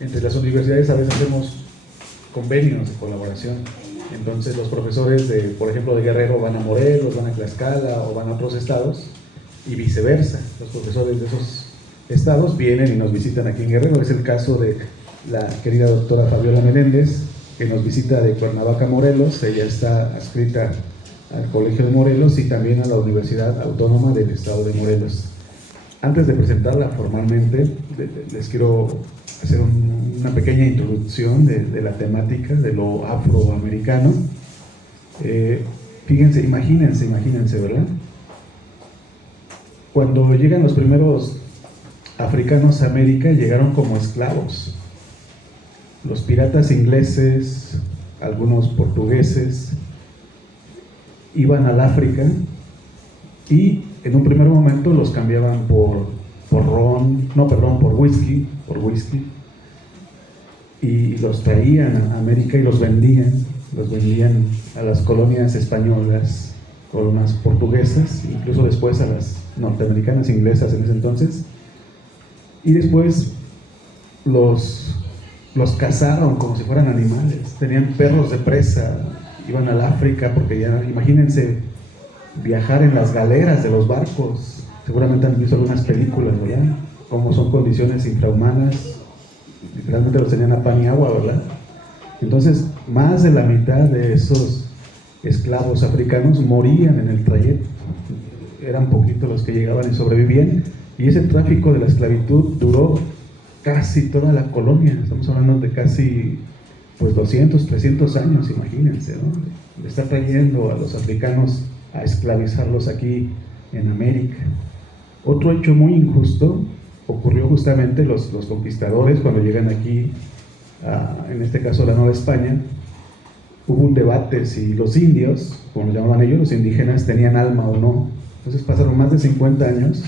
entre las universidades a veces hacemos convenios de colaboración. Entonces los profesores de, por ejemplo, de Guerrero van a Morelos, van a Tlaxcala o van a otros estados y viceversa. Los profesores de esos estados vienen y nos visitan aquí en Guerrero. Es el caso de la querida doctora Fabiola Meléndez, que nos visita de Cuernavaca, Morelos. Ella está adscrita al Colegio de Morelos y también a la Universidad Autónoma del Estado de Morelos. Antes de presentarla formalmente, les quiero hacer una pequeña introducción de la temática de lo afroamericano. Fíjense, imagínense, ¿verdad? Cuando llegan los primeros africanos a América, llegaron como esclavos. Los piratas ingleses, algunos portugueses, iban al África y en un primer momento los cambiaban por whisky, y los traían a América y los vendían a las colonias españolas, colonias portuguesas, incluso después a las norteamericanas, inglesas en ese entonces, y después los cazaron como si fueran animales, tenían perros de presa, iban al África, porque ya imagínense viajar en las galeras de los barcos, seguramente han visto algunas películas, ¿verdad? Cómo son condiciones infrahumanas, literalmente los tenían a pan y agua, ¿verdad? Entonces, más de la mitad de esos esclavos africanos morían en el trayecto, eran poquitos los que llegaban y sobrevivían, y ese tráfico de la esclavitud duró casi toda la colonia, estamos hablando de casi 200, 300 años, imagínense, ¿no? De estar trayendo a los africanos a esclavizarlos aquí en América. Otro hecho muy injusto ocurrió justamente los conquistadores cuando llegan aquí, en este caso a la Nueva España. Hubo un debate si los indios, como los llamaban ellos, los indígenas, tenían alma o no. Entonces pasaron más de 50 años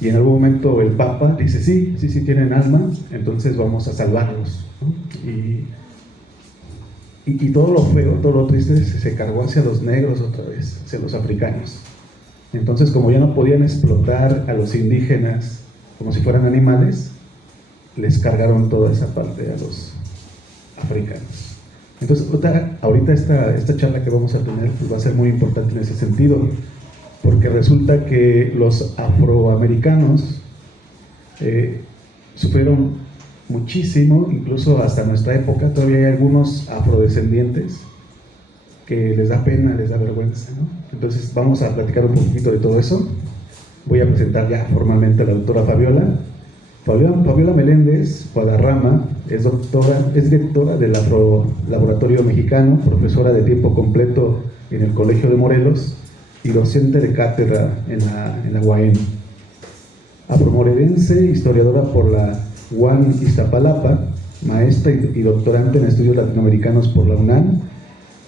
y en algún momento el Papa dice, sí tienen alma, entonces vamos a salvarlos, ¿no? Y todo lo feo, todo lo triste se cargó hacia los negros otra vez, hacia los africanos. Entonces, como ya no podían explotar a los indígenas como si fueran animales, les cargaron toda esa parte a los africanos. Entonces, ahorita esta charla que vamos a tener pues, va a ser muy importante en ese sentido, porque resulta que los afroamericanos sufrieron muchísimo, incluso hasta nuestra época. Todavía hay algunos afrodescendientes que les da pena, les da vergüenza, ¿no? Entonces vamos a platicar un poquito de todo eso. Voy a presentar ya formalmente a la doctora Fabiola Meléndez Guadarrama. Es directora del Afrolaboratorio Mexicano, profesora de tiempo completo en el Colegio de Morelos y docente de cátedra en la UAM. Afromorelense, historiadora por la UAM Iztapalapa, maestra y doctorante en estudios latinoamericanos por la UNAM.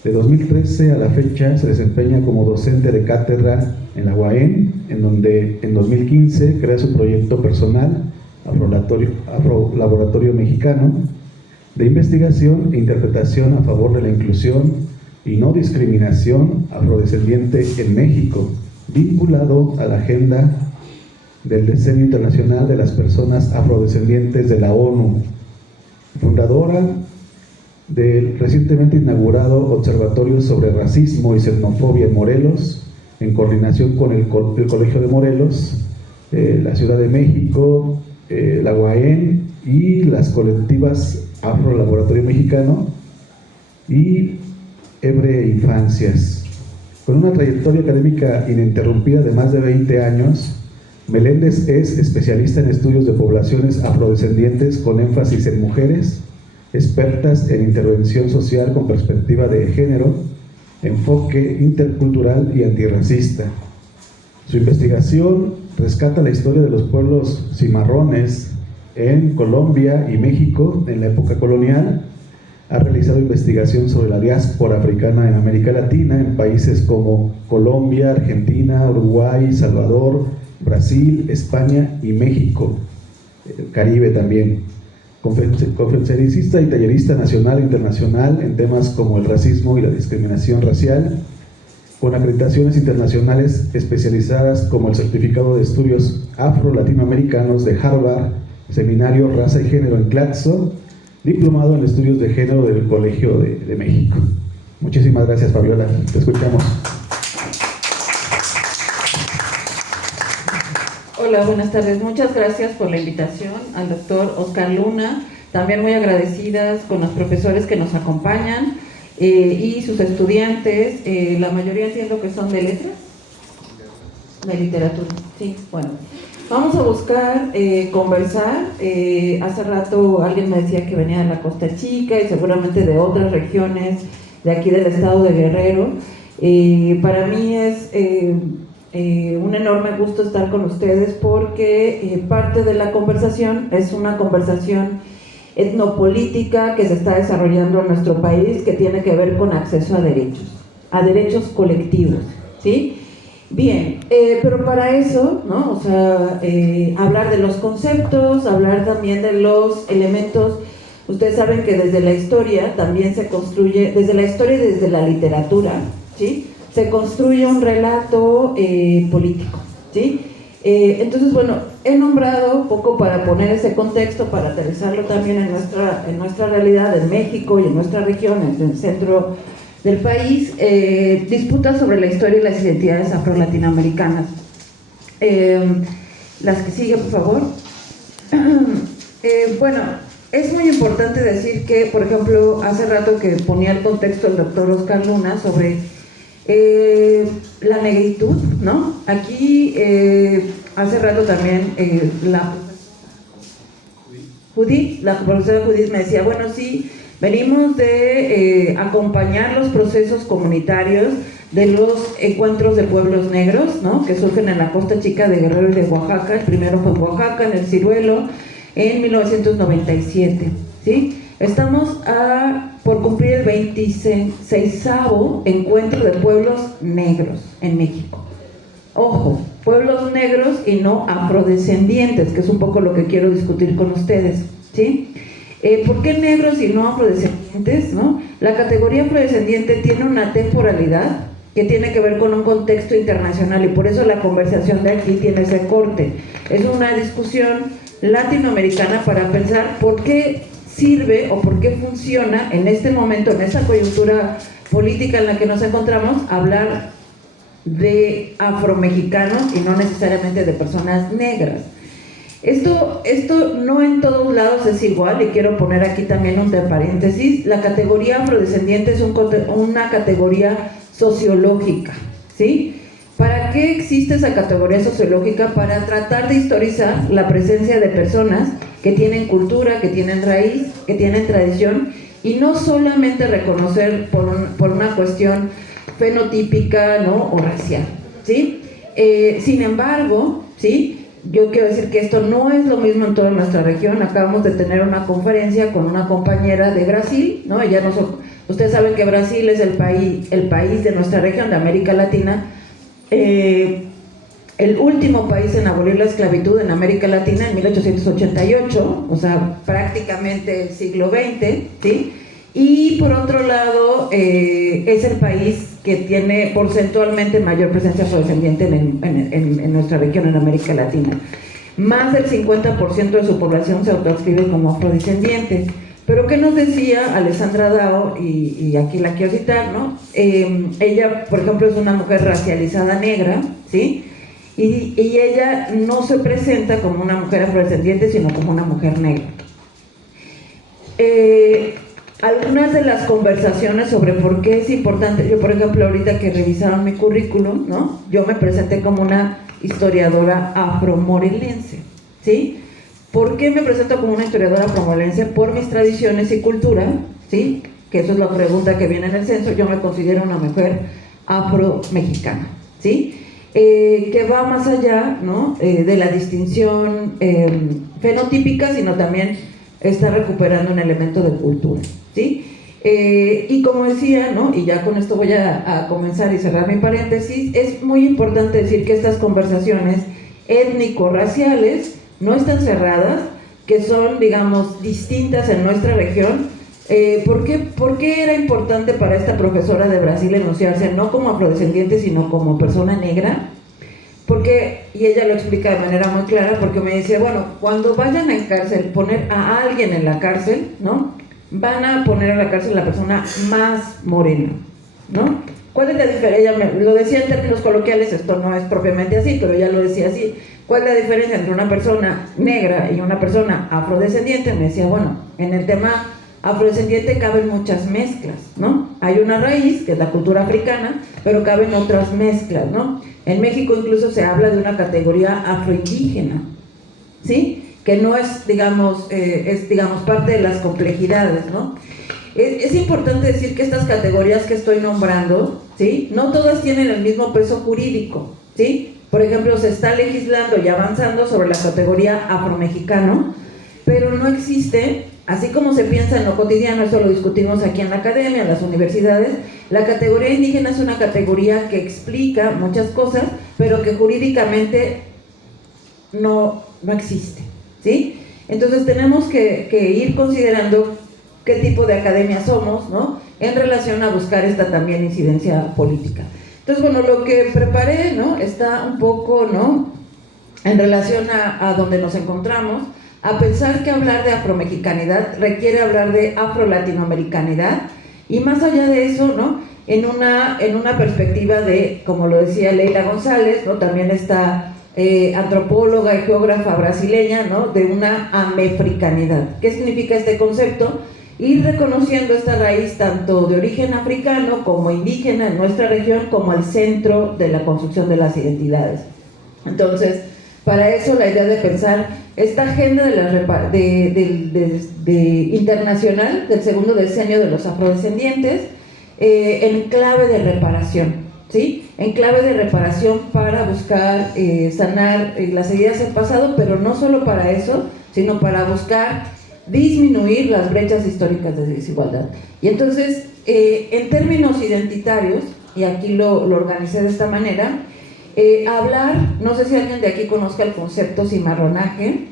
De 2013 a la fecha se desempeña como docente de cátedra en la UAM, en donde en 2015 crea su proyecto personal, Afrolaboratorio Mexicano, de investigación e interpretación a favor de la inclusión y no discriminación afrodescendiente en México, vinculado a la agenda del Decenio Internacional de las Personas Afrodescendientes de la ONU, fundadora del recientemente inaugurado Observatorio sobre Racismo y Xenofobia en Morelos, en coordinación con el Colegio de Morelos, la Ciudad de México, la UAM y las colectivas Afrolaboratorio Mexicano y Ebre Infancias. Con una trayectoria académica ininterrumpida de más de 20 años, Meléndez es especialista en estudios de poblaciones afrodescendientes con énfasis en mujeres, expertas en intervención social con perspectiva de género, enfoque intercultural y antirracista. Su investigación rescata la historia de los pueblos cimarrones en Colombia y México en la época colonial. Ha realizado investigación sobre la diáspora africana en América Latina, en países como Colombia, Argentina, Uruguay, Salvador, Brasil, España y México, el Caribe también. Conferencista y tallerista nacional e internacional en temas como el racismo y la discriminación racial, con acreditaciones internacionales especializadas como el Certificado de Estudios Afro-Latinoamericanos de Harvard, Seminario Raza y Género en Claxo, diplomado en Estudios de Género del Colegio de México. Muchísimas gracias, Fabiola. Te escuchamos. Hola, buenas tardes. Muchas gracias por la invitación al doctor Oscar Luna. También muy agradecidas con los profesores que nos acompañan y sus estudiantes. La mayoría entiendo que son de letras, de literatura. Sí, bueno. Vamos a buscar conversar. Hace rato alguien me decía que venía de la Costa Chica y seguramente de otras regiones de aquí del estado de Guerrero. Para mí es un enorme gusto estar con ustedes porque parte de la conversación es una conversación etnopolítica que se está desarrollando en nuestro país, que tiene que ver con acceso a derechos colectivos, ¿sí? Bien, pero para eso, ¿no? O sea, hablar de los conceptos, hablar también de los elementos. Ustedes saben que desde la historia también se construye, desde la historia y desde la literatura, ¿sí?, se construye un relato político, ¿sí? Entonces, bueno, he nombrado un poco para poner ese contexto, para aterrizarlo también en nuestra realidad, en México y en nuestra región, en el centro del país, disputas sobre la historia y las identidades afro-latinoamericanas. Las que siguen, por favor. Bueno, es muy importante decir que, por ejemplo, hace rato que ponía el contexto el doctor Oscar Luna sobre la negritud, ¿no? Aquí, hace rato también la profesora Judith me decía, bueno, sí, venimos de acompañar los procesos comunitarios de los encuentros de pueblos negros, ¿no?, que surgen en la Costa Chica de Guerrero y de Oaxaca. El primero fue en Oaxaca, en el Ciruelo, en 1997, ¿sí? Estamos por cumplir el 26º encuentro de pueblos negros en México. Ojo, pueblos negros y no afrodescendientes, que es un poco lo que quiero discutir con ustedes, ¿sí? ¿Por qué negros y no afrodescendientes, no? La categoría afrodescendiente tiene una temporalidad que tiene que ver con un contexto internacional y por eso la conversación de aquí tiene ese corte. Es una discusión latinoamericana para pensar por qué sirve o por qué funciona en este momento, en esta coyuntura política en la que nos encontramos, hablar de afromexicanos y no necesariamente de personas negras. Esto no en todos lados es igual, y quiero poner aquí también un paréntesis. La categoría afrodescendiente es una categoría sociológica, ¿sí? ¿Para qué existe esa categoría sociológica? Para tratar de historizar la presencia de personas que tienen cultura, que tienen raíz, que tienen tradición, y no solamente reconocer por una cuestión fenotípica, ¿no?, o racial, ¿sí? Sin embargo, ¿sí?, yo quiero decir que esto no es lo mismo en toda nuestra región. Acabamos de tener una conferencia con una compañera de Brasil, ¿no? Ustedes saben que Brasil es el país de nuestra región, de América Latina, el último país en abolir la esclavitud en América Latina en 1888, o sea, prácticamente el siglo XX, ¿sí? Y por otro lado, es el país que tiene porcentualmente mayor presencia afrodescendiente en nuestra región, en América Latina. Más del 50% de su población se autoadscribe como afrodescendiente. Pero ¿qué nos decía Alessandra Dao? Y aquí la quiero citar, ¿no? Ella, por ejemplo, es una mujer racializada negra, ¿sí? Y ella no se presenta como una mujer afrodescendiente, sino como una mujer negra. Algunas de las conversaciones sobre por qué es importante, yo por ejemplo ahorita que revisaron mi currículum, ¿no?, yo me presenté como una historiadora afromorelense, ¿sí? ¿Por qué me presento como una historiadora afromorelense? Por mis tradiciones y cultura, ¿sí?, que eso es la pregunta que viene en el censo. Yo me considero una mujer afro-mexicana, ¿sí?, que va más allá, ¿no?, de la distinción fenotípica, sino también está recuperando un elemento de cultura, ¿sí? Y como decía, ¿no?, y ya con esto voy a comenzar y cerrar mi paréntesis, es muy importante decir que estas conversaciones étnico-raciales no están cerradas, que son, digamos, distintas en nuestra región. ¿Por qué era importante para esta profesora de Brasil enunciarse no como afrodescendiente, sino como persona negra? Porque, y ella lo explica de manera muy clara, porque me dice, bueno, cuando vayan a cárcel, poner a alguien en la cárcel, ¿no? Van a poner a la cárcel a la persona más morena, ¿no? ¿Cuál es la diferencia? Ella lo decía en términos coloquiales, esto no es propiamente así, pero ella lo decía así. ¿Cuál es la diferencia entre una persona negra y una persona afrodescendiente? Me decía, bueno, en el tema afrodescendiente caben muchas mezclas, ¿no? Hay una raíz, que es la cultura africana, pero caben otras mezclas, ¿no? En México incluso se habla de una categoría afroindígena, ¿sí? Que no es, digamos, parte de las complejidades, ¿no? Es importante decir que estas categorías que estoy nombrando, ¿sí? No todas tienen el mismo peso jurídico, ¿sí? Por ejemplo, se está legislando y avanzando sobre la categoría afromexicano, pero no existe, así como se piensa en lo cotidiano, eso lo discutimos aquí en la academia, en las universidades, la categoría indígena es una categoría que explica muchas cosas, pero que jurídicamente no existe, ¿sí? Entonces tenemos que ir considerando qué tipo de academia somos, ¿no? En relación a buscar esta también incidencia política. Entonces, bueno, lo que preparé, ¿no? Está un poco, ¿no? En relación a donde nos encontramos, a pensar que hablar de afromexicanidad requiere hablar de afrolatinoamericanidad, y más allá de eso, ¿no? En una perspectiva de, como lo decía Leila González, ¿no? También esta antropóloga y geógrafa brasileña, ¿no? De una amefricanidad. ¿Qué significa este concepto? Ir reconociendo esta raíz tanto de origen africano como indígena en nuestra región, como el centro de la construcción de las identidades. Entonces, para eso la idea de pensar esta agenda internacional del segundo decenio de los afrodescendientes en clave de reparación, ¿sí? En clave de reparación para buscar sanar las heridas del pasado, pero no solo para eso, sino para buscar disminuir las brechas históricas de desigualdad. Y entonces, en términos identitarios, y aquí lo organicé de esta manera, hablar, no sé si alguien de aquí conozca el concepto cimarronaje.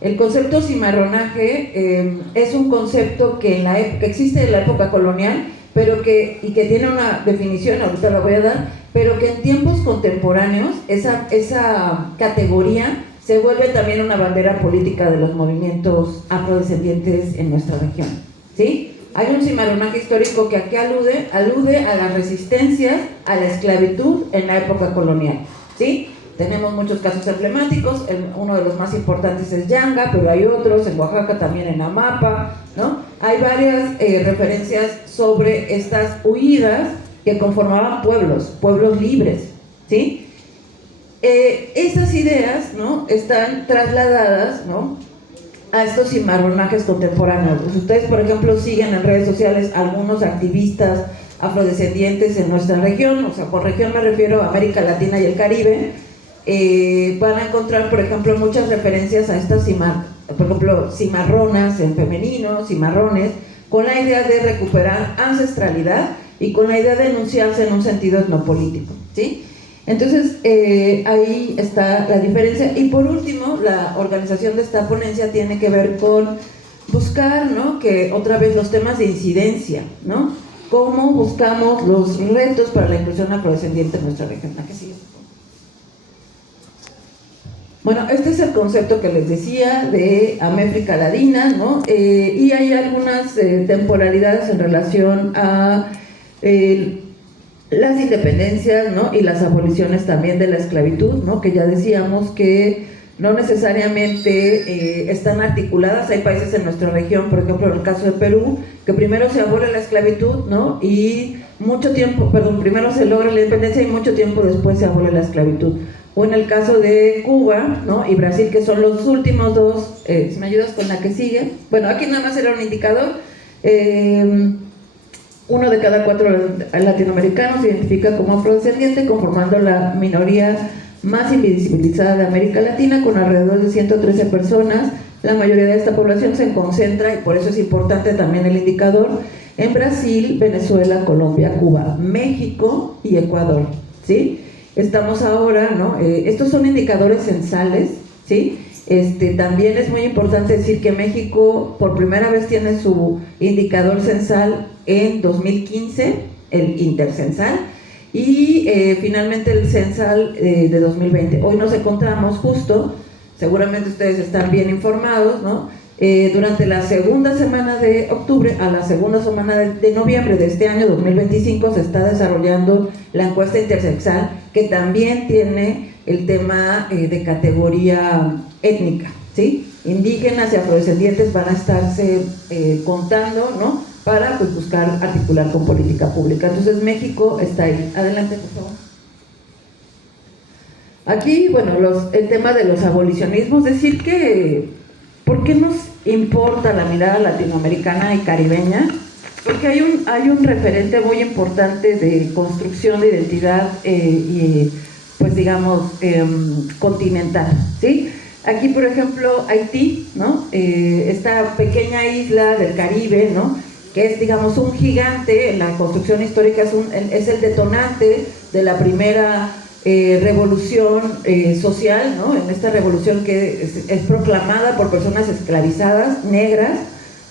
El concepto cimarronaje es un concepto que existe en la época colonial, pero que tiene una definición, ahorita la voy a dar, pero que en tiempos contemporáneos esa categoría se vuelve también una bandera política de los movimientos afrodescendientes en nuestra región, ¿sí? Hay un cimarronaje histórico que aquí alude a las resistencias a la esclavitud en la época colonial, ¿sí? Tenemos muchos casos emblemáticos, uno de los más importantes es Yanga, pero hay otros, en Oaxaca también, en Amapa, ¿no? Hay varias referencias sobre estas huidas que conformaban pueblos libres, ¿sí? Esas ideas, ¿no? Están trasladadas, ¿no? A estos cimarronajes contemporáneos. Pues ustedes, por ejemplo, siguen en redes sociales algunos activistas afrodescendientes en nuestra región, o sea, por región me refiero a América Latina y el Caribe. Van a encontrar, por ejemplo, muchas referencias a estas por ejemplo, cimarronas en femenino, cimarrones, con la idea de recuperar ancestralidad y con la idea de enunciarse en un sentido etnopolítico, ¿sí? Entonces, ahí está la diferencia. Y por último, la organización de esta ponencia tiene que ver con buscar, ¿no? Que otra vez los temas de incidencia, ¿no? Cómo buscamos los retos para la inclusión afrodescendiente en nuestra región. ¿A qué sigue? Bueno, este es el concepto que les decía de América Latina, ¿no? Y hay algunas temporalidades en relación a las independencias, ¿no? Y las aboliciones también de la esclavitud, ¿no? Que ya decíamos que no necesariamente están articuladas. Hay países en nuestra región, por ejemplo en el caso de Perú, que primero se abole la esclavitud, ¿no? Y primero se logra la independencia y mucho tiempo después se abole la esclavitud. O en el caso de Cuba, ¿no? Y Brasil, que son los últimos dos. Si me ayudas con la que sigue. Bueno, aquí nada más era un indicador. 1 de cada 4 latinoamericanos se identifica como afrodescendiente, conformando la minoría más invisibilizada de América Latina, con alrededor de 113 personas. La mayoría de esta población se concentra, y por eso es importante también el indicador, en Brasil, Venezuela, Colombia, Cuba, México y Ecuador, ¿sí? Estamos ahora, ¿no? Estos son indicadores censales, ¿sí? También es muy importante decir que México por primera vez tiene su indicador censal en 2015, el intercensal, y finalmente el Censal de 2020. Hoy nos encontramos justo, seguramente ustedes están bien informados, ¿no? Durante la segunda semana de octubre a la segunda semana de noviembre de este año 2025 se está desarrollando la encuesta intersexual, que también tiene el tema de categoría étnica, ¿sí? Indígenas y afrodescendientes van a estarse contando, ¿no? Para pues, buscar articular con política pública. Entonces México está ahí. Adelante, por favor. Aquí, bueno, el tema de los abolicionismos, decir que ¿por qué nos importa la mirada latinoamericana y caribeña? Porque hay un referente muy importante de construcción de identidad y pues digamos continental, ¿sí? Aquí, por ejemplo, Haití, ¿no? Esta pequeña isla del Caribe, ¿no? Que es, digamos, un gigante en la construcción histórica, es el detonante de la primera revolución social, ¿no? En esta revolución que es proclamada por personas esclavizadas, negras,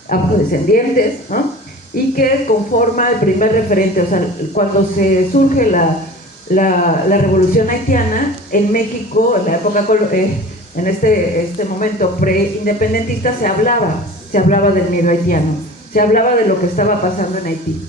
afrodescendientes, ¿no? Y que conforma el primer referente. O sea, cuando se surge la revolución haitiana en México, en la época en este momento pre-independentista, se hablaba del miedo haitiano, se hablaba de lo que estaba pasando en Haití.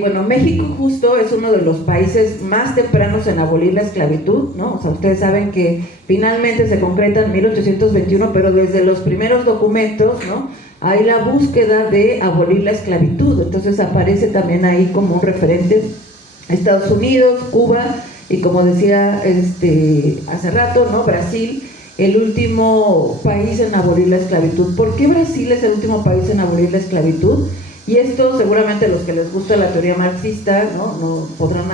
Bueno, México justo es uno de los países más tempranos en abolir la esclavitud, ¿no? O sea, ustedes saben que finalmente se concreta en 1821, pero desde los primeros documentos, ¿no? Hay la búsqueda de abolir la esclavitud. Entonces aparece también ahí como un referente Estados Unidos, Cuba y, como decía hace rato, ¿no? Brasil, el último país en abolir la esclavitud. ¿Por qué Brasil es el último país en abolir la esclavitud? Y esto seguramente los que les gusta la teoría marxista no podrán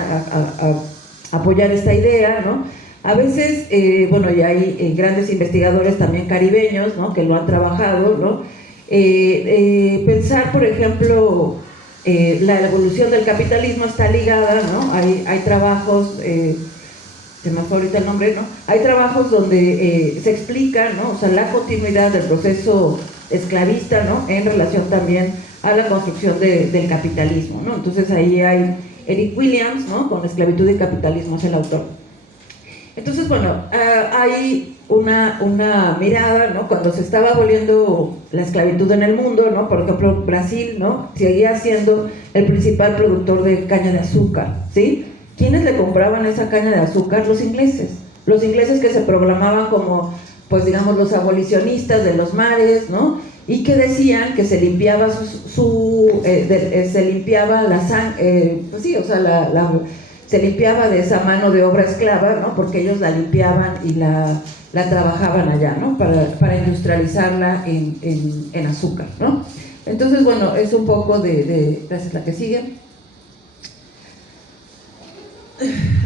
apoyar esta idea, ¿no? A veces, bueno, y hay grandes investigadores también caribeños, ¿no? Que lo han trabajado, ¿no? Pensar, por ejemplo, la evolución del capitalismo está ligada, ¿no? Hay trabajos, se me fue ahorita el nombre, ¿no? Hay trabajos donde se explica, ¿no? O sea, la continuidad del proceso esclavista, ¿no? En relación también a la construcción del capitalismo, ¿no? Entonces ahí hay Eric Williams, ¿no? Con Esclavitud y Capitalismo, es el autor. Entonces, bueno, hay una mirada, ¿no? Cuando se estaba aboliendo la esclavitud en el mundo, ¿no? Por ejemplo, Brasil, ¿no? Seguía siendo el principal productor de caña de azúcar, ¿sí? ¿Quiénes le compraban esa caña de azúcar? Los ingleses. Los ingleses, que se proclamaban como, pues digamos, los abolicionistas de los mares, ¿no? Y que decían que se limpiaba se limpiaba la sangre, pues sí, o sea, se limpiaba de esa mano de obra esclava, ¿no? Porque ellos la limpiaban y la trabajaban allá, ¿no? Para industrializarla en azúcar, ¿no? Entonces, bueno, es un poco gracias, la que sigue.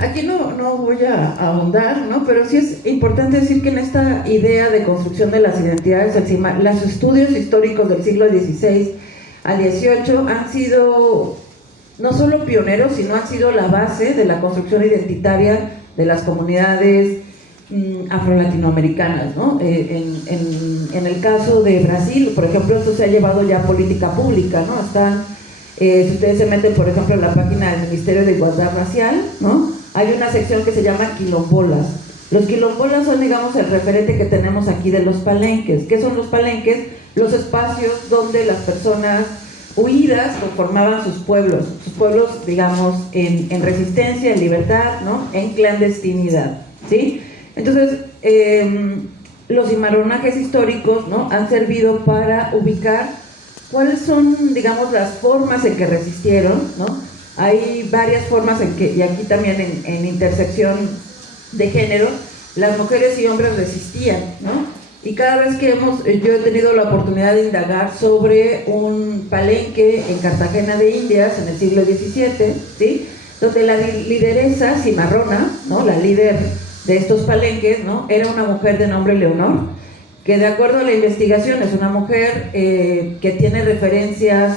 Aquí no voy a ahondar, ¿no? Pero sí es importante decir que en esta idea de construcción de las identidades, los estudios históricos del siglo XVI al XVIII han sido no solo pioneros, sino han sido la base de la construcción identitaria de las comunidades afro-latinoamericanas, ¿no? En el caso de Brasil, por ejemplo, esto se ha llevado ya a política pública, ¿no? Si ustedes se meten, por ejemplo, en la página del Ministerio de Igualdad Racial, ¿no? Hay una sección que se llama quilombolas. Los quilombolas son, digamos, el referente que tenemos aquí de los palenques. ¿Qué son los palenques? Los espacios donde las personas huidas conformaban sus pueblos, digamos, en resistencia, en libertad, ¿no? En clandestinidad, ¿sí? Entonces, los cimarronajes históricos, ¿no? Han servido para ubicar cuáles son, digamos, las formas en que resistieron, ¿no? Hay varias formas en que, y aquí también en intersección de género, las mujeres y hombres resistían, ¿no? Y cada vez que yo he tenido la oportunidad de indagar sobre un palenque en Cartagena de Indias en el siglo XVII, ¿sí? Donde la lideresa cimarrona, ¿no? La líder de estos palenques, ¿no? Era una mujer de nombre Leonor, que de acuerdo a la investigación es una mujer que tiene referencias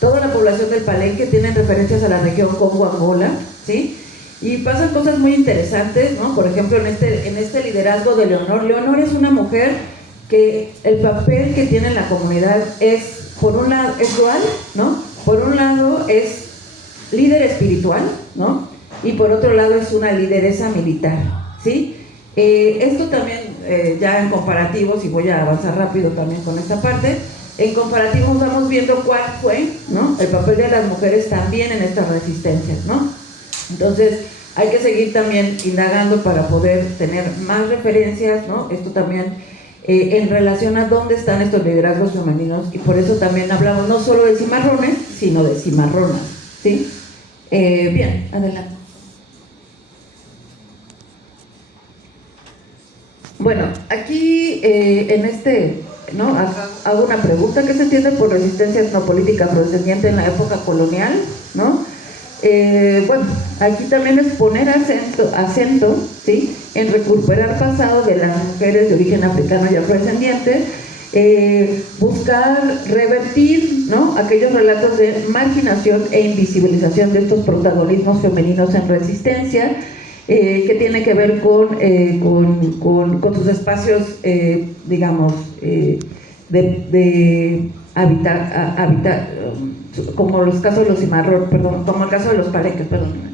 toda la población del Palenque tiene referencias a la región Congo-Angola, ¿sí? Y pasan cosas muy interesantes, ¿no? Por ejemplo, en este liderazgo de Leonor es una mujer que el papel que tiene en la comunidad es por un lado es dual, ¿no? Por un lado es líder espiritual, ¿no? Y por otro lado es una lideresa militar, ¿sí? Esto también, ya en comparativos, y voy a avanzar rápido también con esta parte, en comparativos vamos viendo cuál fue, ¿no?, el papel de las mujeres también en estas resistencias, ¿no? Entonces, hay que seguir también indagando para poder tener más referencias, ¿no? Esto también en relación a dónde están estos liderazgos femeninos, y por eso también hablamos no solo de cimarrones, sino de cimarronas, ¿sí? Bien, adelante. Bueno, aquí en ¿no?, hago una pregunta: ¿qué se entiende por resistencia etnopolítica afrodescendiente en la época colonial? ¿No? Bueno, aquí también es poner acento, ¿sí?, en recuperar pasado de las mujeres de origen africano y afrodescendiente, buscar revertir, ¿no?, aquellos relatos de marginación e invisibilización de estos protagonismos femeninos en resistencia, que tiene que ver con sus espacios, digamos, de habitar, como los casos de los cimarrón, perdón, como el caso de los palenques, perdón.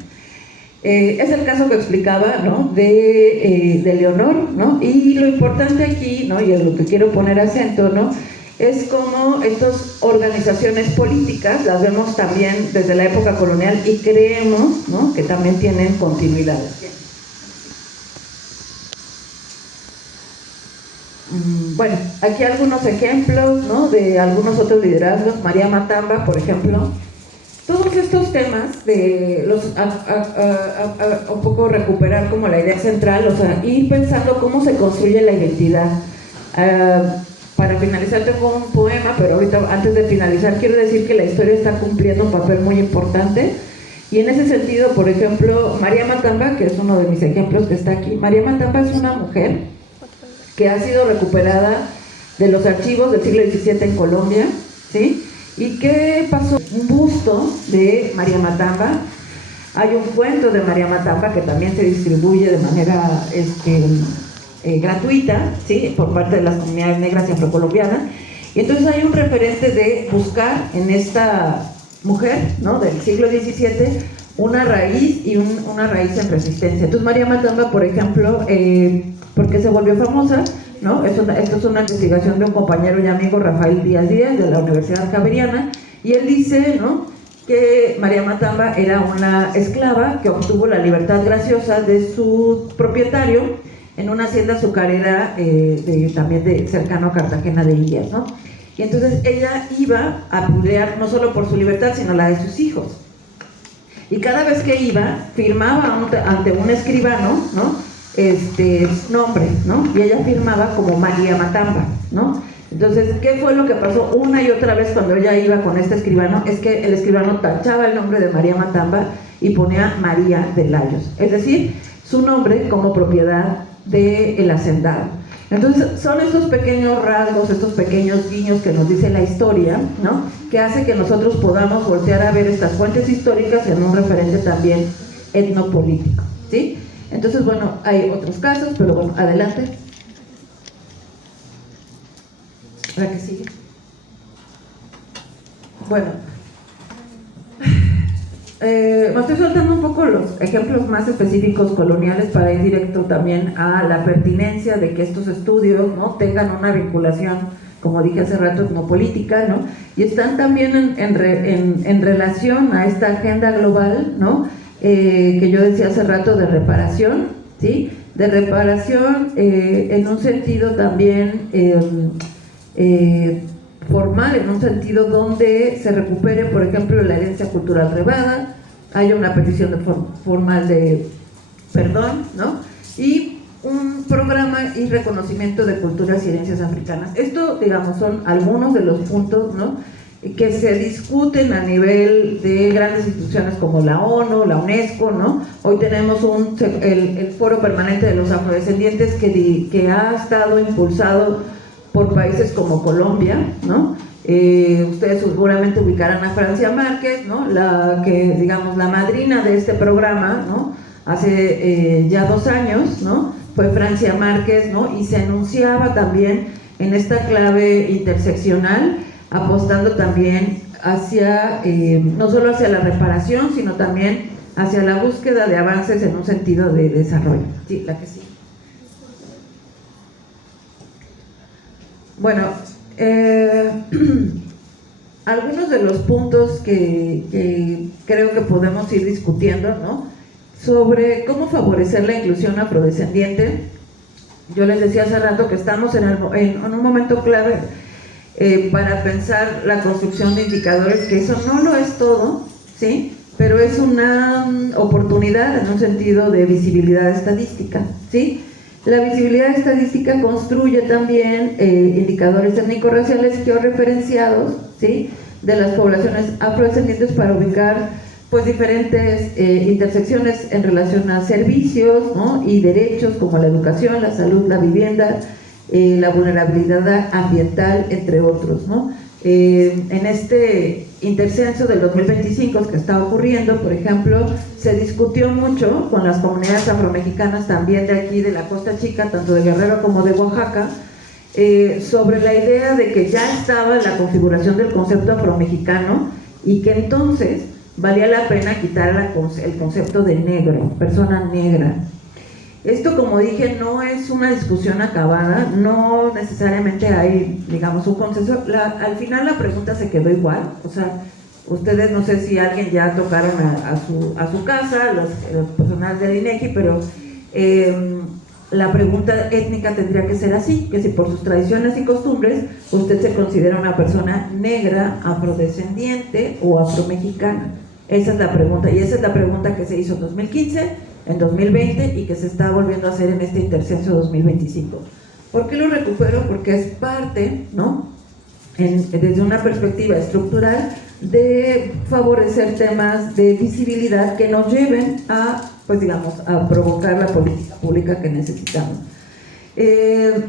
Es el caso que explicaba, ¿no?, de Leonor, ¿no? Y lo importante aquí, ¿no?, y es lo que quiero poner acento, ¿no?, es como estas organizaciones políticas las vemos también desde la época colonial y creemos, ¿no?, que también tienen continuidad. Bueno, aquí algunos ejemplos, ¿no?, de algunos otros liderazgos. María Matamba, por ejemplo. Todos estos temas de los un poco recuperar como la idea central, o sea, ir pensando cómo se construye la identidad. Para finalizar tengo un poema, pero ahorita, antes de finalizar, quiero decir que la historia está cumpliendo un papel muy importante, y en ese sentido, por ejemplo, María Matamba, que es uno de mis ejemplos que está aquí. María Matamba es una mujer que ha sido recuperada de los archivos del siglo XVII en Colombia, ¿sí? ¿Y qué pasó? Un busto de María Matamba. Hay un cuento de María Matamba que también se distribuye de manera gratuita, ¿sí?, por parte de las comunidades negras y afrocolombianas. Y entonces hay un referente de buscar en esta mujer, ¿no?, del siglo XVII una raíz y una raíz en resistencia. Entonces María Matamba, por ejemplo, ¿por qué se volvió famosa? ¿No? Esto es una investigación de un compañero y amigo, Rafael Díaz Díaz, de la Universidad Javeriana, y él dice, ¿no?, que María Matamba era una esclava que obtuvo la libertad graciosa de su propietario en una hacienda azucarera también cercano a Cartagena de Indias, ¿no? Y entonces ella iba a pelear no solo por su libertad, sino la de sus hijos. Y cada vez que iba, firmaba ante un escribano, ¿no?, su nombre, ¿no? Y ella firmaba como María Matamba, ¿no? Entonces, ¿qué fue lo que pasó una y otra vez cuando ella iba con este escribano? Es que el escribano tachaba el nombre de María Matamba y ponía María de Layos, es decir, su nombre como propiedad del hacendado. Entonces, son estos pequeños rasgos, estos pequeños guiños que nos dice la historia, ¿no?, que hace que nosotros podamos voltear a ver estas fuentes históricas en un referente también etnopolítico, ¿sí? Entonces, bueno, hay otros casos, pero bueno, adelante. ¿La que sigue? Bueno, me estoy soltando un poco los ejemplos más específicos coloniales para ir directo también a la pertinencia de que estos estudios, ¿no?, tengan una vinculación, como dije hace rato, etnopolítica, ¿no?, y están también en relación a esta agenda global, ¿no?, que yo decía hace rato, de reparación, ¿sí?, de reparación en un sentido también formal, en un sentido donde se recupere, por ejemplo, la herencia cultural robada, haya una petición formal de perdón, ¿no?, y un programa y reconocimiento de culturas y herencias africanas. Esto, digamos, son algunos de los puntos, ¿no?, que se discuten a nivel de grandes instituciones como la ONU, la UNESCO, ¿no? Hoy tenemos el Foro Permanente de los Afrodescendientes que ha estado impulsado por países como Colombia, ¿no? Ustedes seguramente ubicarán a Francia Márquez, ¿no?, la madrina de este programa, ¿no?, hace ya 2 años, ¿no?, fue Francia Márquez, ¿no?, y se anunciaba también en esta clave interseccional apostando también hacia, no solo hacia la reparación, sino también hacia la búsqueda de avances en un sentido de desarrollo. Sí, la que sí. Bueno, algunos de los puntos que creo que podemos ir discutiendo, ¿no?, sobre cómo favorecer la inclusión afrodescendiente. Yo les decía hace rato que estamos en un momento clave para pensar la construcción de indicadores, que eso no lo es todo, ¿sí?, pero es una oportunidad en un sentido de visibilidad estadística, ¿sí? La visibilidad estadística construye también indicadores étnico-raciales georreferenciados, ¿sí?, de las poblaciones afrodescendientes para ubicar pues diferentes intersecciones en relación a servicios, ¿no?, y derechos como la educación, la salud, la vivienda, la vulnerabilidad ambiental, entre otros, ¿no? En este intercenso del 2025 que está ocurriendo, por ejemplo, se discutió mucho con las comunidades afromexicanas también de aquí, de la Costa Chica, tanto de Guerrero como de Oaxaca, sobre la idea de que ya estaba en la configuración del concepto afromexicano y que entonces valía la pena quitar el concepto de negro, persona negra. Esto, como dije, no es una discusión acabada, no necesariamente hay, digamos, un consenso. Al final la pregunta se quedó igual, o sea, ustedes no sé si alguien ya tocaron a su casa, los personal del INEGI, pero la pregunta étnica tendría que ser así, que si por sus tradiciones y costumbres usted se considera una persona negra, afrodescendiente o afromexicana. Esa es la pregunta, y esa es la pregunta que se hizo en 2015, en 2020 y que se está volviendo a hacer en este intercenso 2025. ¿Por qué lo recupero? Porque es parte, ¿no?, desde una perspectiva estructural, de favorecer temas de visibilidad que nos lleven a, pues digamos, a provocar la política pública que necesitamos.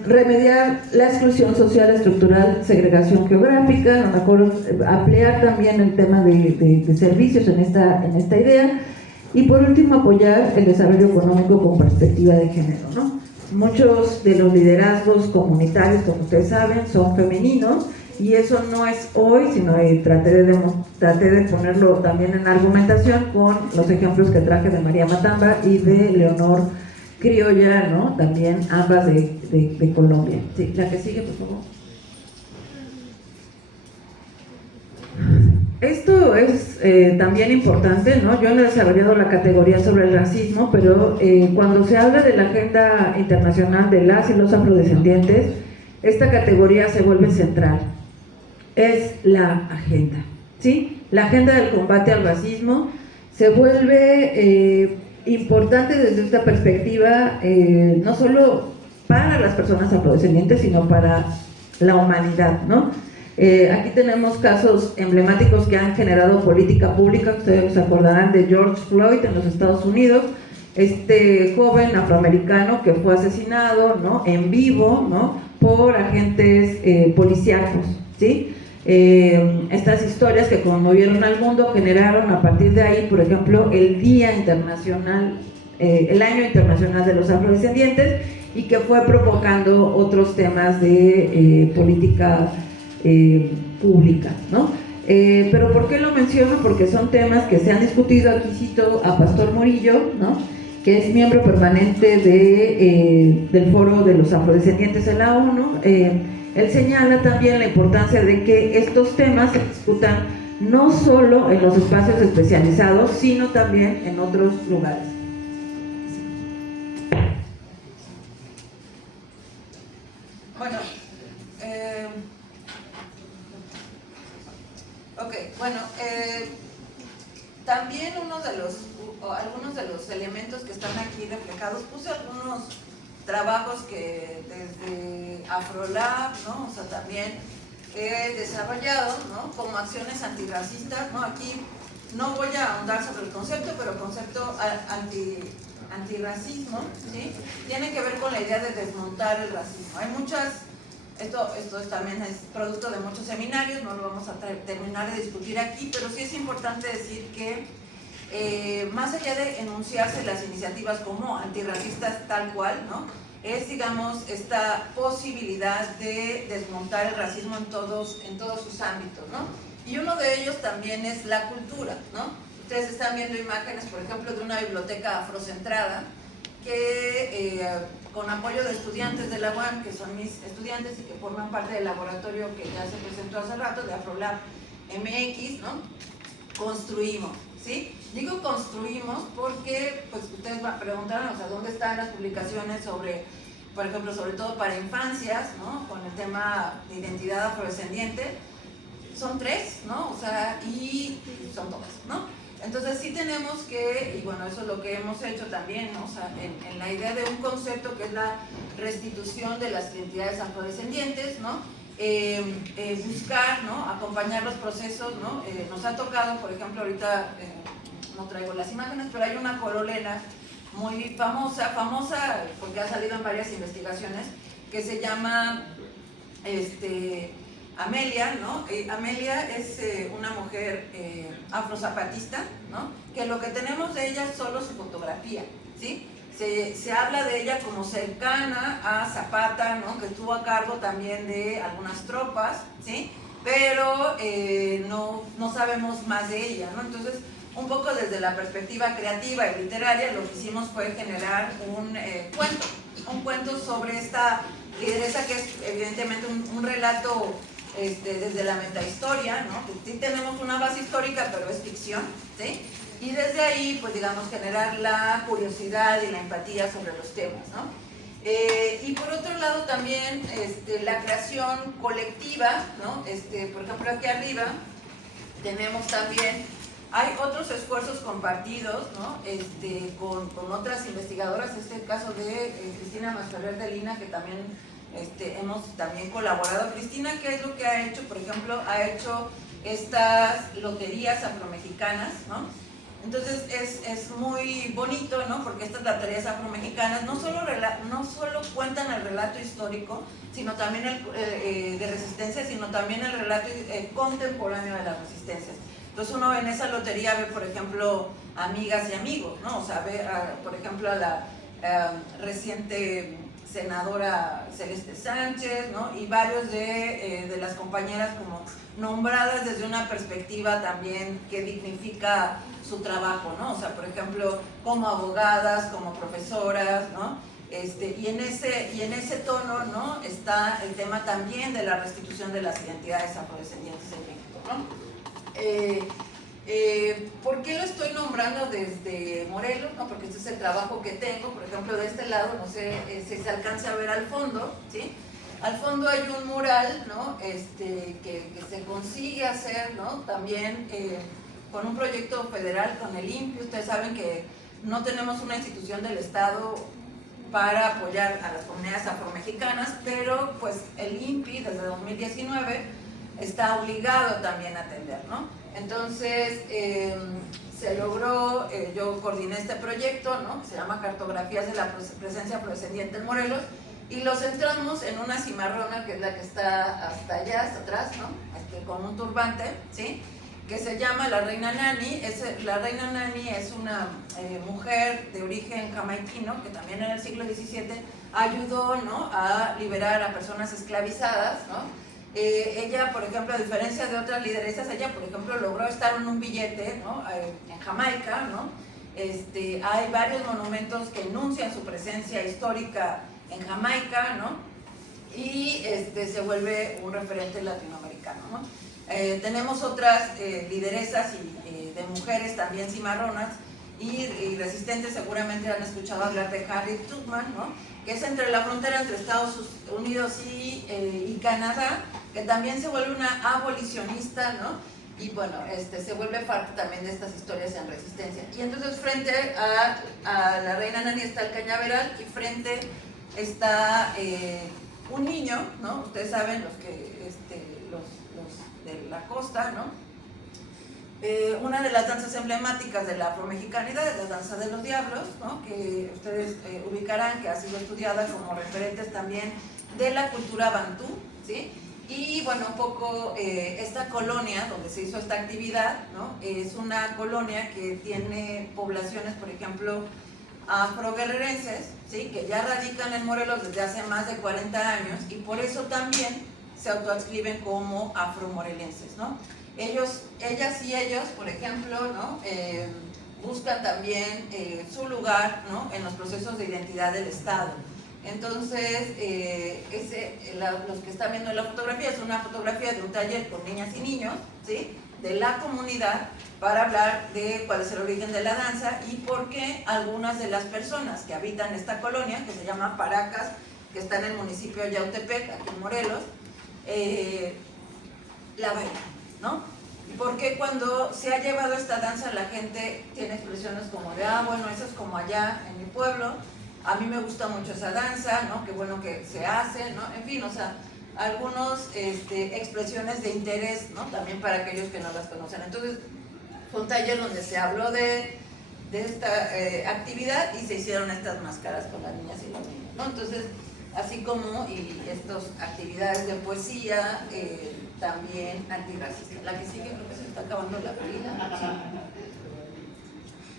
Remediar la exclusión social estructural, segregación geográfica, a lo mejor ampliar también el tema de servicios en esta idea. Y por último, apoyar el desarrollo económico con perspectiva de género, ¿no? Muchos de los liderazgos comunitarios, como ustedes saben, son femeninos, y eso no es hoy, sino traté de ponerlo también en argumentación con los ejemplos que traje de María Matamba y de Leonor Criolla, ¿no?, también ambas de Colombia. Sí, la que sigue, por favor. Esto es también importante, ¿no? Yo no he desarrollado la categoría sobre el racismo, pero cuando se habla de la agenda internacional de las y los afrodescendientes, esta categoría se vuelve central. Es la agenda, ¿sí? La agenda del combate al racismo se vuelve importante desde esta perspectiva, no solo para las personas afrodescendientes, sino para la humanidad, ¿no? Aquí tenemos casos emblemáticos que han generado política pública. Ustedes se acordarán de George Floyd en los Estados Unidos, este joven afroamericano que fue asesinado, ¿no?, en vivo, ¿no?, por agentes policíacos, ¿sí? Estas historias que conmovieron al mundo generaron a partir de ahí, por ejemplo, el Día Internacional, el Año Internacional de los Afrodescendientes, y que fue provocando otros temas de política pública, ¿no? Pero ¿por qué lo menciono? Porque son temas que se han discutido. Aquí cito a Pastor Murillo, ¿no?, que es miembro permanente del Foro de los Afrodescendientes en la ONU. Él señala también la importancia de que estos temas se discutan no solo en los espacios especializados, sino también en otros lugares. Bueno, también algunos de los elementos que están aquí reflejados, puse algunos trabajos que desde Afrolab, ¿no?, o sea, también he desarrollado, ¿no?, como acciones antirracistas, ¿no? Aquí no voy a ahondar sobre el concepto, pero concepto antirracismo, ¿sí?, tiene que ver con la idea de desmontar el racismo. Hay muchas, esto también es producto de muchos seminarios, no lo vamos a terminar de discutir aquí, pero sí es importante decir que más allá de enunciarse las iniciativas como antirracistas tal cual, ¿no?, es, digamos, esta posibilidad de desmontar el racismo en todos sus ámbitos, ¿no? Y uno de ellos también es la cultura, ¿no? Ustedes están viendo imágenes, por ejemplo, de una biblioteca afrocentrada que con apoyo de estudiantes de la UAM, que son mis estudiantes y que forman parte del laboratorio que ya se presentó hace rato, de AfroLab MX, ¿no? Construimos, ¿sí? Digo construimos porque, pues, ustedes preguntaron, o sea, ¿dónde están las publicaciones sobre, por ejemplo, sobre todo para infancias, ¿no? Con el tema de identidad afrodescendiente? Son 3, ¿no? O sea, y son todas, ¿no? Entonces sí tenemos que, y bueno, eso es lo que hemos hecho también, ¿no? O sea, en la idea de un concepto que es la restitución de las identidades afrodescendientes, ¿no? Buscar, ¿no? Acompañar los procesos, ¿no? Nos ha tocado, por ejemplo, ahorita no traigo las imágenes, pero hay una corolena muy famosa porque ha salido en varias investigaciones, que se llama Amelia, ¿no? Amelia es una mujer afrozapatista, ¿no? Que lo que tenemos de ella es solo su fotografía, ¿sí? Se habla de ella como cercana a Zapata, ¿no? Que estuvo a cargo también de algunas tropas, ¿sí? Pero no sabemos más de ella, ¿no? Entonces, un poco desde la perspectiva creativa y literaria, lo que hicimos fue generar un cuento sobre esta lideresa que es evidentemente un relato desde la metahistoria, ¿no? Que sí tenemos una base histórica, pero es ficción, ¿sí? Y desde ahí, pues digamos, generar la curiosidad y la empatía sobre los temas, ¿no? Y por otro lado también la creación colectiva, ¿no? Por ejemplo, aquí arriba tenemos también, hay otros esfuerzos compartidos, ¿no? Con otras investigadoras, el caso de Cristina Masferrer de Lina, que también hemos también colaborado. Cristina, ¿qué es lo que ha hecho? Por ejemplo, ha hecho estas loterías afromexicanas, ¿no? Entonces es muy bonito, ¿no? Porque estas loterías afromexicanas no solo cuentan el relato histórico, sino también de resistencia, sino también el relato contemporáneo de las resistencias. Entonces uno en esa lotería ve, por ejemplo, amigas y amigos, ¿no? O sea, ve, por ejemplo, a la reciente senadora Celeste Sánchez, ¿no? Y varios de las compañeras como nombradas desde una perspectiva también que dignifica su trabajo, ¿no? O sea, por ejemplo, como abogadas, como profesoras, ¿no? Y en ese tono, ¿no? Está el tema también de la restitución de las identidades afrodescendientes en México, ¿no? ¿Por qué lo estoy nombrando desde Morelos? ¿No? Porque este es el trabajo que tengo, por ejemplo, de este lado, no sé si se alcanza a ver al fondo, ¿sí? Al fondo hay un mural, ¿no? Que se consigue hacer, ¿no? También con un proyecto federal, con el INPI. Ustedes saben que no tenemos una institución del Estado para apoyar a las comunidades afromexicanas, pero pues el INPI desde 2019 está obligado también a atender, ¿no? Entonces, se logró, yo coordiné este proyecto, ¿no? Que se llama Cartografías de la Presencia Afrodescendiente en Morelos, y lo centramos en una cimarrona, que es la que está hasta allá, hasta atrás, ¿no? Con un turbante, ¿sí? Que se llama la Reina Nani. La Reina Nani es una mujer de origen jamaiquino, que también en el siglo XVII ayudó, ¿no? A liberar a personas esclavizadas, ¿no? Ella, por ejemplo, a diferencia de otras lideresas, ella, por ejemplo, logró estar en un billete, ¿no? En Jamaica, ¿no? Hay varios monumentos que enuncian su presencia histórica en Jamaica, ¿no? Y se vuelve un referente latinoamericano, ¿no? Tenemos otras lideresas de mujeres también cimarronas y resistentes. Seguramente han escuchado hablar de Harriet Tubman, ¿no? Que es entre la frontera entre Estados Unidos y Canadá, que también se vuelve una abolicionista, ¿no? Y bueno, se vuelve parte también de estas historias en resistencia. Y entonces frente a la Reina Nani está el cañaveral, y frente está un niño, ¿no? Ustedes saben, los de la costa, ¿no? Una de las danzas emblemáticas de la afromexicanidad es la danza de los diablos, ¿no? Que ustedes ubicarán, que ha sido estudiada como referentes también de la cultura bantú, ¿sí? Y bueno, un poco esta colonia donde se hizo esta actividad, ¿no? Es una colonia que tiene poblaciones, por ejemplo, afroguerrerenses, ¿sí? Que ya radican en Morelos desde hace más de 40 años y por eso también se autoadscriben como afromorelenses, ¿no? Ellas y ellos, por ejemplo, ¿no? Buscan también su lugar, ¿no? En los procesos de identidad del Estado. Entonces, los que están viendo la fotografía es una fotografía de un taller con niñas y niños, ¿sí? De la comunidad, para hablar de cuál es el origen de la danza y por qué algunas de las personas que habitan esta colonia, que se llama Paracas, que está en el municipio de Yautepec, aquí en Morelos, la bailan, ¿no? Porque cuando se ha llevado esta danza, la gente tiene expresiones como de, bueno, eso es como allá en mi pueblo, a mí me gusta mucho esa danza, ¿no? Qué bueno que se hace, ¿no? En fin, o sea, algunas expresiones de interés, ¿no? También para aquellos que no las conocen. Entonces, fue un taller donde se habló de esta actividad y se hicieron estas máscaras con las niñas y los niños, ¿no? Entonces, así como y estas actividades de poesía, también antirracistas. La que sigue, creo que se está acabando la pila.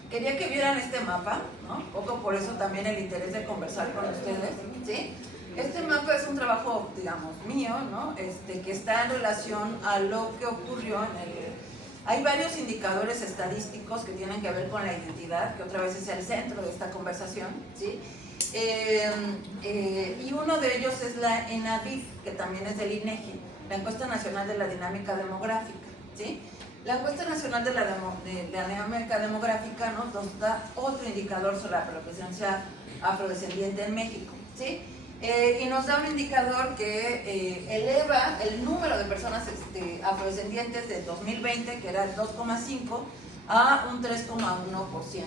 Quería que vieran este mapa, ¿no? Poco por eso también el interés de conversar con ustedes, ¿sí? Este mapa es un trabajo, digamos, mío, ¿no? Que está en relación a lo que ocurrió en el... Hay varios indicadores estadísticos que tienen que ver con la identidad, que otra vez es el centro de esta conversación, ¿sí? Y uno de ellos es la ENADIF, que también es del INEGI, la Encuesta Nacional de la Dinámica Demográfica, ¿sí? La Encuesta Nacional de la Dinámica Demográfica, ¿no? Nos da otro indicador sobre la presencia afrodescendiente en México, ¿sí? Y nos da un indicador que eleva el número de personas afrodescendientes de 2020, que era el 2,5, a un 3,1%,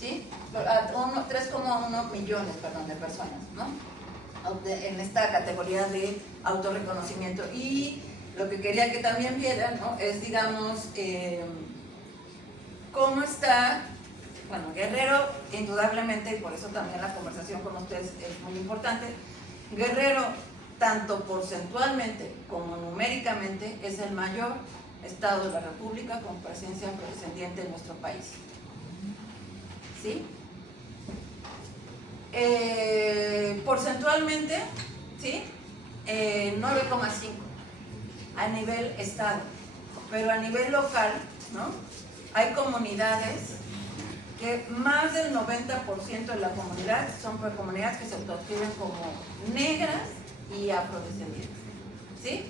¿sí? A 3,1 millones, perdón, de personas, ¿no? En esta categoría de autorreconocimiento. Y lo que quería que también vieran, ¿no? Es, digamos, cómo está, bueno, Guerrero, indudablemente, y por eso también la conversación con ustedes es muy importante. Guerrero, tanto porcentualmente como numéricamente, es el mayor estado de la República con presencia afrodescendiente en nuestro país. ¿Sí? Porcentualmente, ¿sí? 9,5 a nivel estado, pero a nivel local, ¿no? Hay comunidades que más del 90% de la comunidad son comunidades que se autodescriben como negras y afrodescendientes, ¿sí?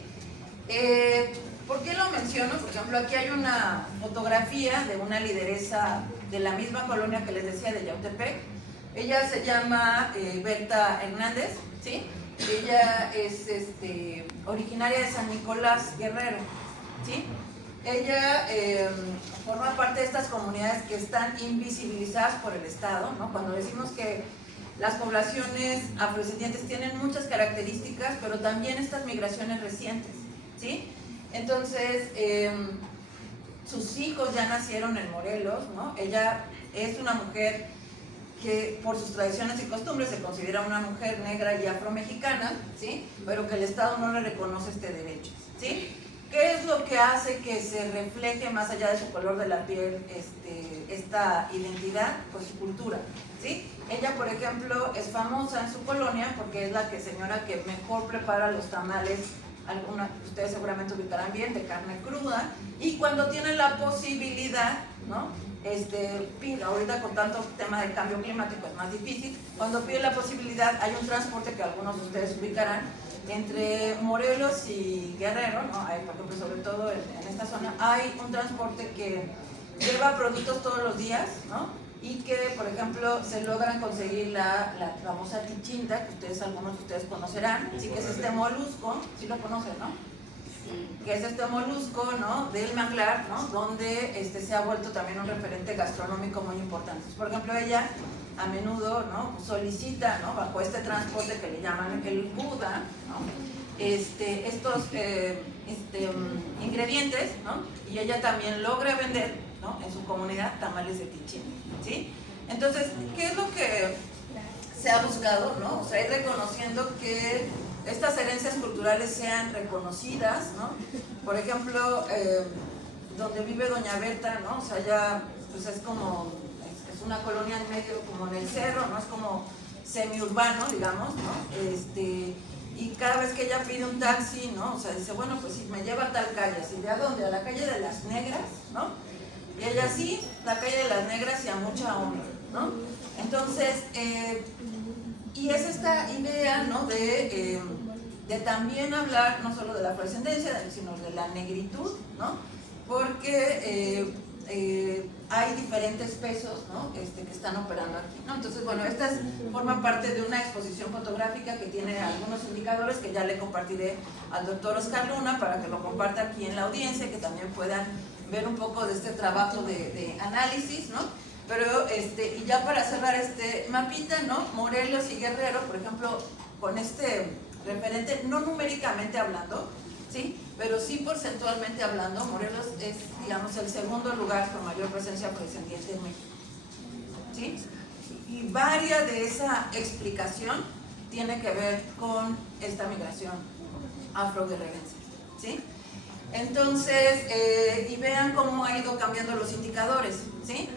¿Por qué lo menciono? Por ejemplo, aquí hay una fotografía de una lideresa de la misma colonia que les decía, de Yautepec. Ella se llama Berta Hernández, ¿sí? Ella es originaria de San Nicolás, Guerrero, ¿sí? Ella forma parte de estas comunidades que están invisibilizadas por el Estado, ¿no? Cuando decimos que las poblaciones afrodescendientes tienen muchas características, pero también estas migraciones recientes, ¿sí? Entonces, sus hijos ya nacieron en Morelos, ¿no? Ella es una mujer que por sus tradiciones y costumbres se considera una mujer negra y afromexicana, ¿sí? Pero que el Estado no le reconoce este derecho, ¿sí? ¿Qué es lo que hace que se refleje más allá de su color de la piel esta identidad? Pues su cultura, ¿sí? Ella, por ejemplo, es famosa en su colonia porque es la señora que mejor prepara los tamales, ustedes seguramente ubicarán bien, de carne cruda, y cuando tienen la posibilidad, ¿no? Pide, ahorita con tanto tema del cambio climático es más difícil, cuando pide la posibilidad, hay un transporte que algunos de ustedes ubicarán, entre Morelos y Guerrero, ¿no? Hay, por ejemplo, sobre todo en esta zona, hay un transporte que lleva productos todos los días, ¿no? Y que, por ejemplo, se logran conseguir la famosa tichinta, que algunos de ustedes conocerán, sí, que es este molusco, sí lo conocen, ¿no? Sí. Que es este molusco, ¿no? Del manglar, ¿no? Donde se ha vuelto también un referente gastronómico muy importante. Por ejemplo, ella a menudo, ¿no? Solicita, ¿no? Bajo este transporte que le llaman el Buda, ¿no? Estos ingredientes, ¿no? Y ella también logra vender, ¿no? En su comunidad tamales de tichinta, ¿sí? Entonces, ¿qué es lo que se ha buscado, ¿no? O sea, ir reconociendo que estas herencias culturales sean reconocidas, ¿no? Por ejemplo, donde vive Doña Berta, ¿no? O sea, ya pues es como, es una colonia en medio, como en el cerro, ¿no? Es como semiurbano, digamos, ¿no? Y cada vez que ella pide un taxi, ¿no? O sea, dice, bueno, pues si me lleva a tal calle, ¿sí? ¿De a dónde? A la calle de las Negras, ¿no? Y ella sí, la calle de las Negras y a mucha honra, ¿no? Entonces, y es esta idea, ¿no? De también hablar no solo de la afrodescendencia, sino de la negritud, ¿no? Porque hay diferentes pesos, ¿no? Que están operando aquí, ¿no? Entonces, bueno, esta forma parte de una exposición fotográfica que tiene algunos indicadores que ya le compartiré al doctor Oscar Luna para que lo comparta aquí en la audiencia, que también puedan ver un poco de este trabajo de análisis, ¿no? Pero, y ya para cerrar este mapita, ¿no? Morelos y Guerrero, por ejemplo, con este referente, no numéricamente hablando, ¿sí? Pero sí porcentualmente hablando, Morelos es, digamos, el segundo lugar con mayor presencia afrodescendiente en México, ¿sí? Y varias de esa explicación tiene que ver con esta migración afroguerrerense, ¿sí? Entonces, y vean cómo ha ido cambiando los indicadores, ¿sí?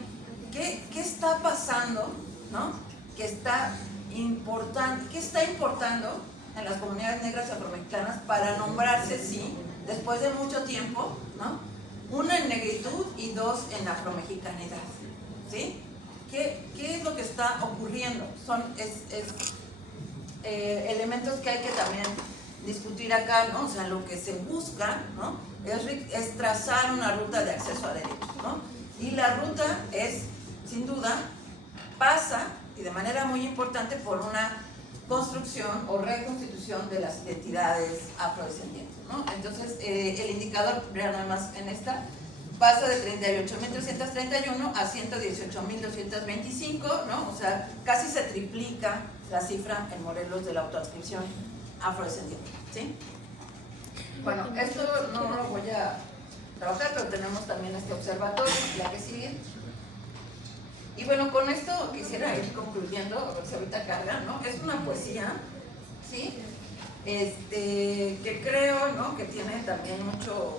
¿Qué está pasando, ¿no? ¿Qué está importando en las comunidades negras y afromexicanas para nombrarse, sí, después de mucho tiempo, ¿no? Una en negritud y dos en afromexicanidad, ¿sí? ¿Qué es lo que está ocurriendo? Son elementos que hay que también discutir acá, ¿no? O sea, lo que se busca, ¿no? Es trazar una ruta de acceso a derechos, ¿no? Y la ruta es, sin duda, pasa, y de manera muy importante, por una construcción o reconstitución de las identidades afrodescendientes, ¿no? Entonces, el indicador, vean nada más en esta, pasa de 38.331 a 118.225, ¿no? O sea, casi se triplica la cifra en Morelos de la autoadscripción afrodescendiente, ¿sí? Bueno, esto no lo voy a trabajar, pero tenemos también este observatorio, la que sigue. Y bueno, con esto quisiera ir concluyendo, a ver si ahorita carga, ¿no? Es una poesía, ¿sí? Que creo, ¿no? Que tiene también mucho...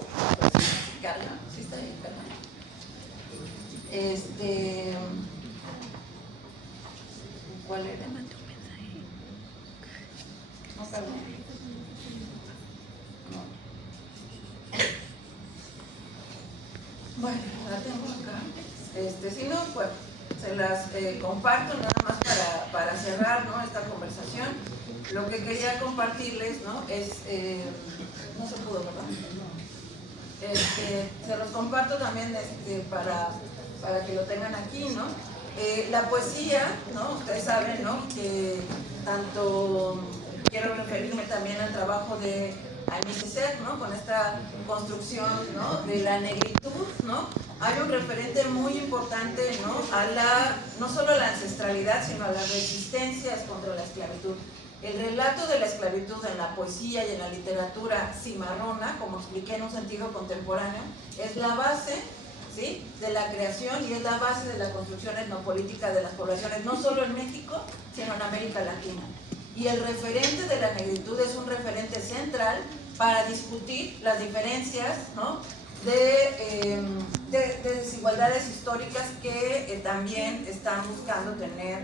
¿Carga? ¿Sí está bien, carga? ¿Cuál era? No, perdón. No. Bueno, la tengo acá. Si no, pues se las comparto nada más para cerrar, ¿no? Esta conversación. Lo que quería compartirles, ¿no? Es, no se pudo, ¿verdad? Se los comparto también para que lo tengan aquí, ¿no? La poesía, ¿no? Ustedes saben, ¿no? Que tanto quiero referirme también al trabajo de Aimé Césaire, ¿no? Con esta construcción, ¿no? De la negritud, ¿no? Hay un referente muy importante, ¿no? No solo a la ancestralidad, sino a las resistencias contra la esclavitud. El relato de la esclavitud en la poesía y en la literatura cimarrona, como expliqué en un sentido contemporáneo, es la base, ¿sí? De la creación y es la base de la construcción etnopolítica de las poblaciones, no solo en México, sino en América Latina. Y el referente de la negritud es un referente central para discutir las diferencias, ¿no? de desigualdades históricas que también están buscando tener,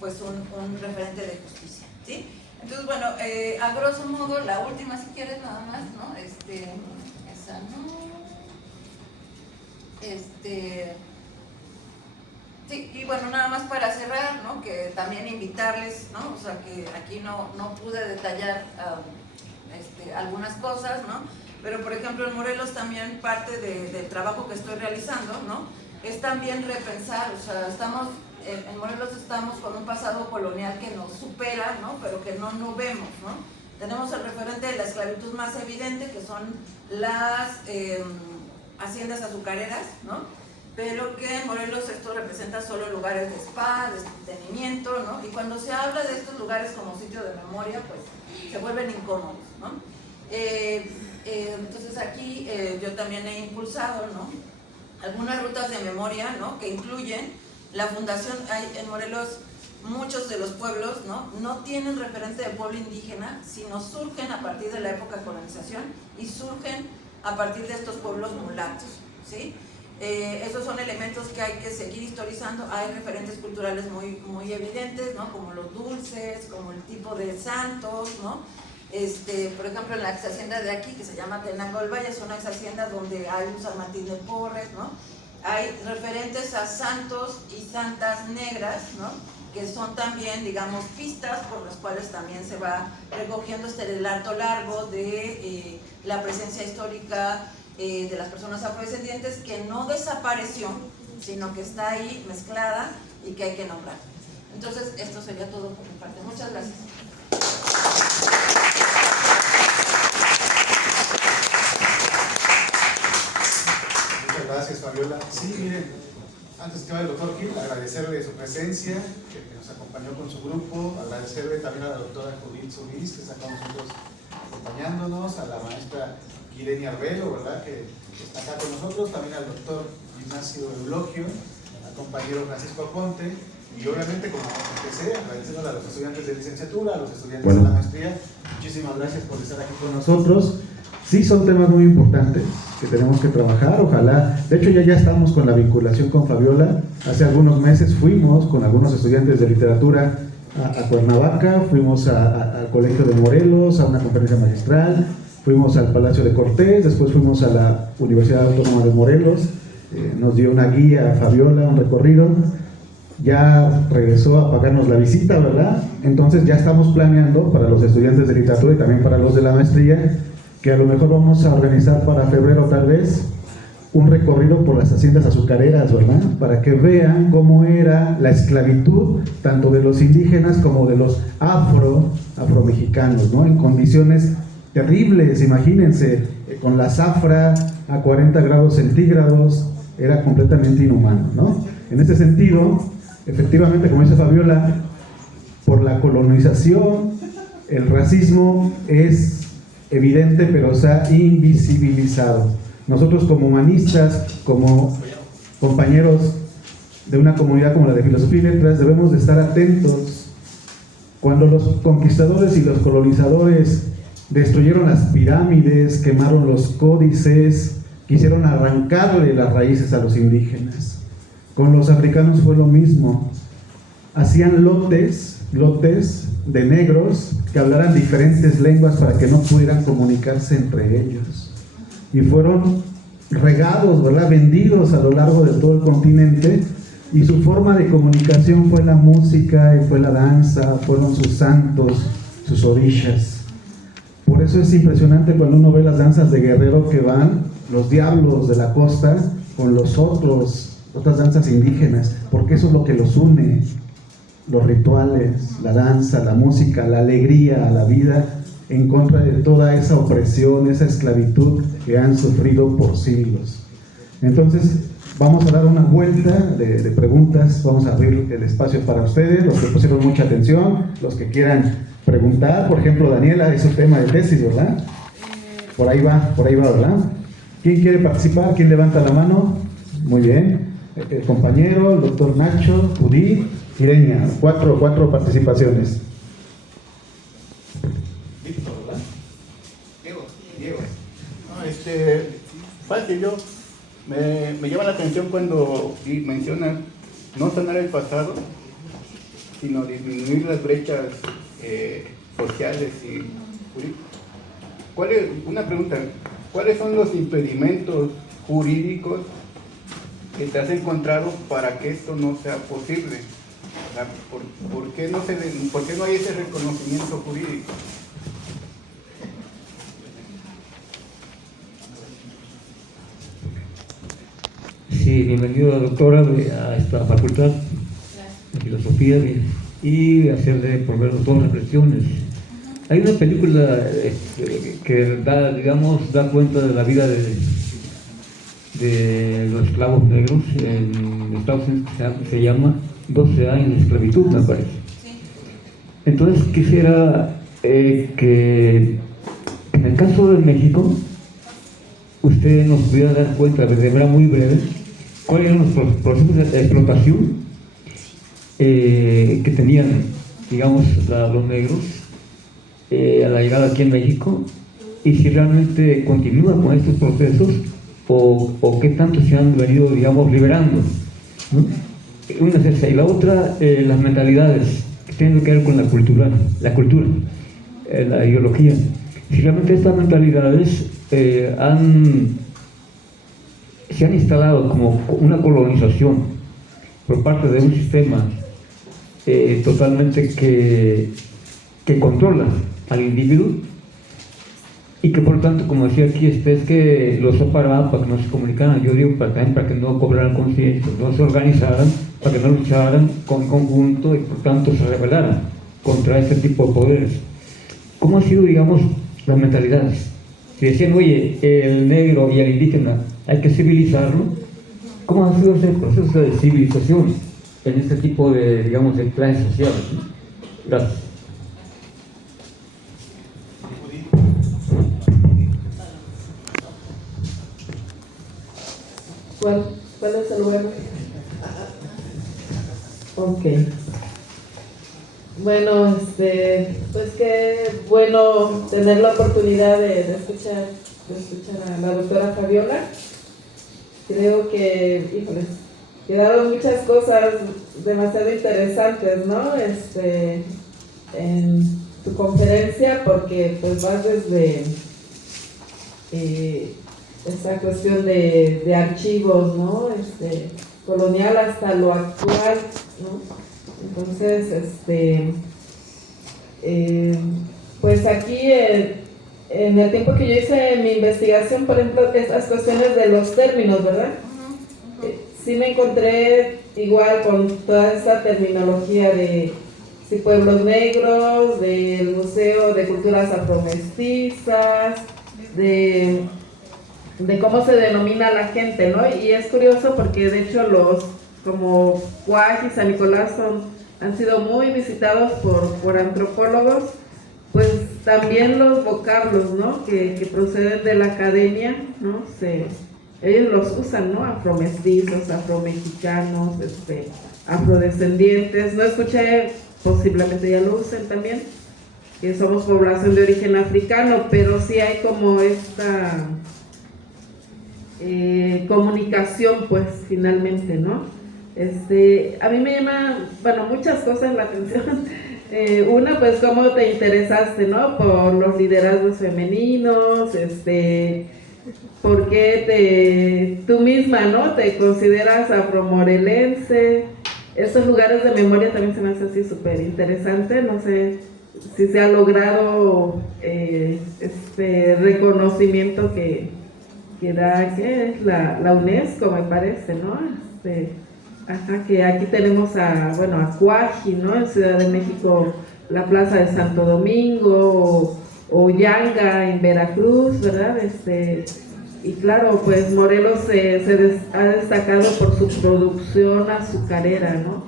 pues, un referente de justicia, ¿sí? Entonces, bueno, a grosso modo, la última, si quieres, nada más, ¿no? Esa no. Sí, y bueno, nada más para cerrar, ¿no? Que también invitarles, ¿no? O sea, que aquí no pude detallar algunas cosas, ¿no? Pero, por ejemplo, en Morelos también parte del trabajo que estoy realizando, ¿no? Es también repensar, o sea, en Morelos estamos con un pasado colonial que nos supera, ¿no? Pero que no vemos, ¿no? Tenemos el referente de la esclavitud más evidente, que son las haciendas azucareras, ¿no? Pero que en Morelos esto representa solo lugares de spa, de entretenimiento, ¿no? Y cuando se habla de estos lugares como sitio de memoria, pues se vuelven incómodos, ¿no? Entonces aquí yo también he impulsado, ¿no? Algunas rutas de memoria, ¿no? Que incluyen la fundación. En Morelos muchos de los pueblos, no tienen referente de pueblo indígena, sino surgen a partir de la época de colonización y surgen a partir de estos pueblos mulatos, ¿sí? Estos son elementos que hay que seguir historizando. Hay referentes culturales muy evidentes, ¿no? Como los dulces, como el tipo de santos, ¿no? Por ejemplo, en la ex hacienda de aquí, que se llama Tenango del Valle, es una ex hacienda donde hay un San Martín de Porres, ¿no? Hay referentes a santos y santas negras, ¿no? Que son también, digamos, pistas por las cuales también se va recogiendo este relato largo de la presencia histórica de las personas afrodescendientes, que no desapareció, sino que está ahí mezclada y que hay que nombrar. Entonces, esto sería todo por mi parte. Muchas gracias. Muchas gracias, Fabiola. Sí, miren, antes que vaya el doctor Gil, agradecerle su presencia, que nos acompañó con su grupo, agradecerle también a la doctora Judith Solís, que está con nosotros acompañándonos, a la maestra Irene Arbelo, ¿verdad?, que está acá con nosotros, también al doctor Ignacio Eulogio, al compañero Francisco Aponte, y obviamente, como empecé, agradeciendo a los estudiantes de licenciatura, a los estudiantes de la maestría. Muchísimas gracias por estar aquí con nosotros. Sí, son temas muy importantes que tenemos que trabajar, ojalá. De hecho, ya estamos con la vinculación con Fabiola. Hace algunos meses fuimos con algunos estudiantes de literatura a Cuernavaca, fuimos al Colegio de Morelos, a una conferencia magistral, fuimos al Palacio de Cortés, después fuimos a la Universidad Autónoma de Morelos, nos dio una guía Fabiola, un recorrido. Ya regresó a pagarnos la visita, ¿verdad? Entonces ya estamos planeando para los estudiantes de literatura y también para los de la maestría, que a lo mejor vamos a organizar para febrero tal vez un recorrido por las haciendas azucareras, ¿verdad? Para que vean cómo era la esclavitud tanto de los indígenas como de los afromexicanos, ¿no? En condiciones terribles, imagínense, con la zafra a 40 grados centígrados, era completamente inhumano, ¿no? En ese sentido, efectivamente, como dice Fabiola, por la colonización, el racismo es evidente, pero se ha invisibilizado. Nosotros como humanistas, como compañeros de una comunidad como la de Filosofía y Letras, debemos de estar atentos cuando los conquistadores y los colonizadores destruyeron las pirámides, quemaron los códices, quisieron arrancarle las raíces a los indígenas. Con los africanos fue lo mismo. Hacían lotes de negros que hablaran diferentes lenguas para que no pudieran comunicarse entre ellos. Y fueron regados, ¿verdad?, vendidos a lo largo de todo el continente, y su forma de comunicación fue la música y fue la danza, fueron sus santos, sus orishas. Por eso es impresionante cuando uno ve las danzas de Guerrero, que van los diablos de la costa con otras danzas indígenas, porque eso es lo que los une, los rituales, la danza, la música, la alegría, la vida, en contra de toda esa opresión, esa esclavitud que han sufrido por siglos. Entonces, vamos a dar una vuelta de preguntas, vamos a abrir el espacio para ustedes, los que pusieron mucha atención, los que quieran preguntar. Por ejemplo, Daniela, es un tema de tesis, ¿verdad? Por ahí va, ¿verdad? ¿Quién quiere participar? ¿Quién levanta la mano? Muy bien. El compañero, el doctor Nacho, Judith, Ireña, cuatro participaciones. Víctor, ¿verdad? Diego. No, fácil, me llama la atención cuando mencionan no sanar el pasado, sino disminuir las brechas sociales y jurídicas. Una pregunta, ¿cuáles son los impedimentos jurídicos que te has encontrado para que esto no sea posible? ¿Por qué no hay ese reconocimiento jurídico? Sí, bienvenido, doctora, a esta facultad de filosofía y hacerle por ver todas las reflexiones. Hay una película que da cuenta de la vida de los esclavos negros en Estados Unidos, que se llama 12 años de esclavitud, me parece. Entonces quisiera que en el caso de México usted nos pudiera dar cuenta de manera muy breve cuáles eran los procesos de explotación que tenían, digamos, los negros a la llegada aquí en México, y si realmente continúa con estos procesos o qué tanto se han venido, digamos, liberando, ¿no? Una es esa, y la otra, las mentalidades que tienen que ver con la cultura, la ideología. Si realmente estas mentalidades se han instalado como una colonización por parte de un sistema totalmente que controla al individuo, y que por tanto, como decía aquí, es que los separaban para que no se comunicaran, yo digo también para que no cobraran conciencia, no se organizaran, para que no lucharan con conjunto y por tanto se rebelaran contra este tipo de poderes. ¿Cómo han sido, digamos, las mentalidades? Si decían, oye, el negro y el indígena hay que civilizarlo, ¿cómo ha sido ese proceso de civilización en este tipo de, digamos, de clases sociales? Gracias. ¿Cuál es el bueno? Ok. Bueno, pues qué bueno tener la oportunidad de escuchar a la doctora Fabiola. Creo que, híjoles, quedaron muchas cosas demasiado interesantes, ¿no? En tu conferencia, porque pues vas desde esta cuestión de archivos, ¿no? Colonial hasta lo actual, ¿no? Entonces, pues aquí en el tiempo que yo hice mi investigación, por ejemplo, estas cuestiones de los términos, ¿verdad? Sí me encontré igual con toda esa terminología de pueblos negros, del Museo de Culturas Afromestizas, de cómo se denomina a la gente, ¿no? Y es curioso porque de hecho como Cuaj y San Nicolás han sido muy visitados por antropólogos, pues también los vocablos, ¿no? Que proceden de la academia, ¿no? Ellos los usan, ¿no? Afromestizos, afromexicanos, afrodescendientes. No escuché, posiblemente ya lo usen también, que somos población de origen africano, pero sí hay como esta comunicación, pues, finalmente, ¿no? A mí me llama, bueno, muchas cosas la atención. Una, pues, cómo te interesaste, ¿no? Por los liderazgos femeninos, por qué tú misma, ¿no? Te consideras afromorelense. Estos lugares de memoria también se me hace así súper interesante. No sé si se ha logrado este reconocimiento que da ¿qué es? La UNESCO, me parece, ¿no? Que aquí tenemos a Cuaji, ¿no? En Ciudad de México, la Plaza de Santo Domingo, o Yanga en Veracruz, ¿verdad? Y claro, pues Morelos ha destacado por su producción azucarera, ¿no?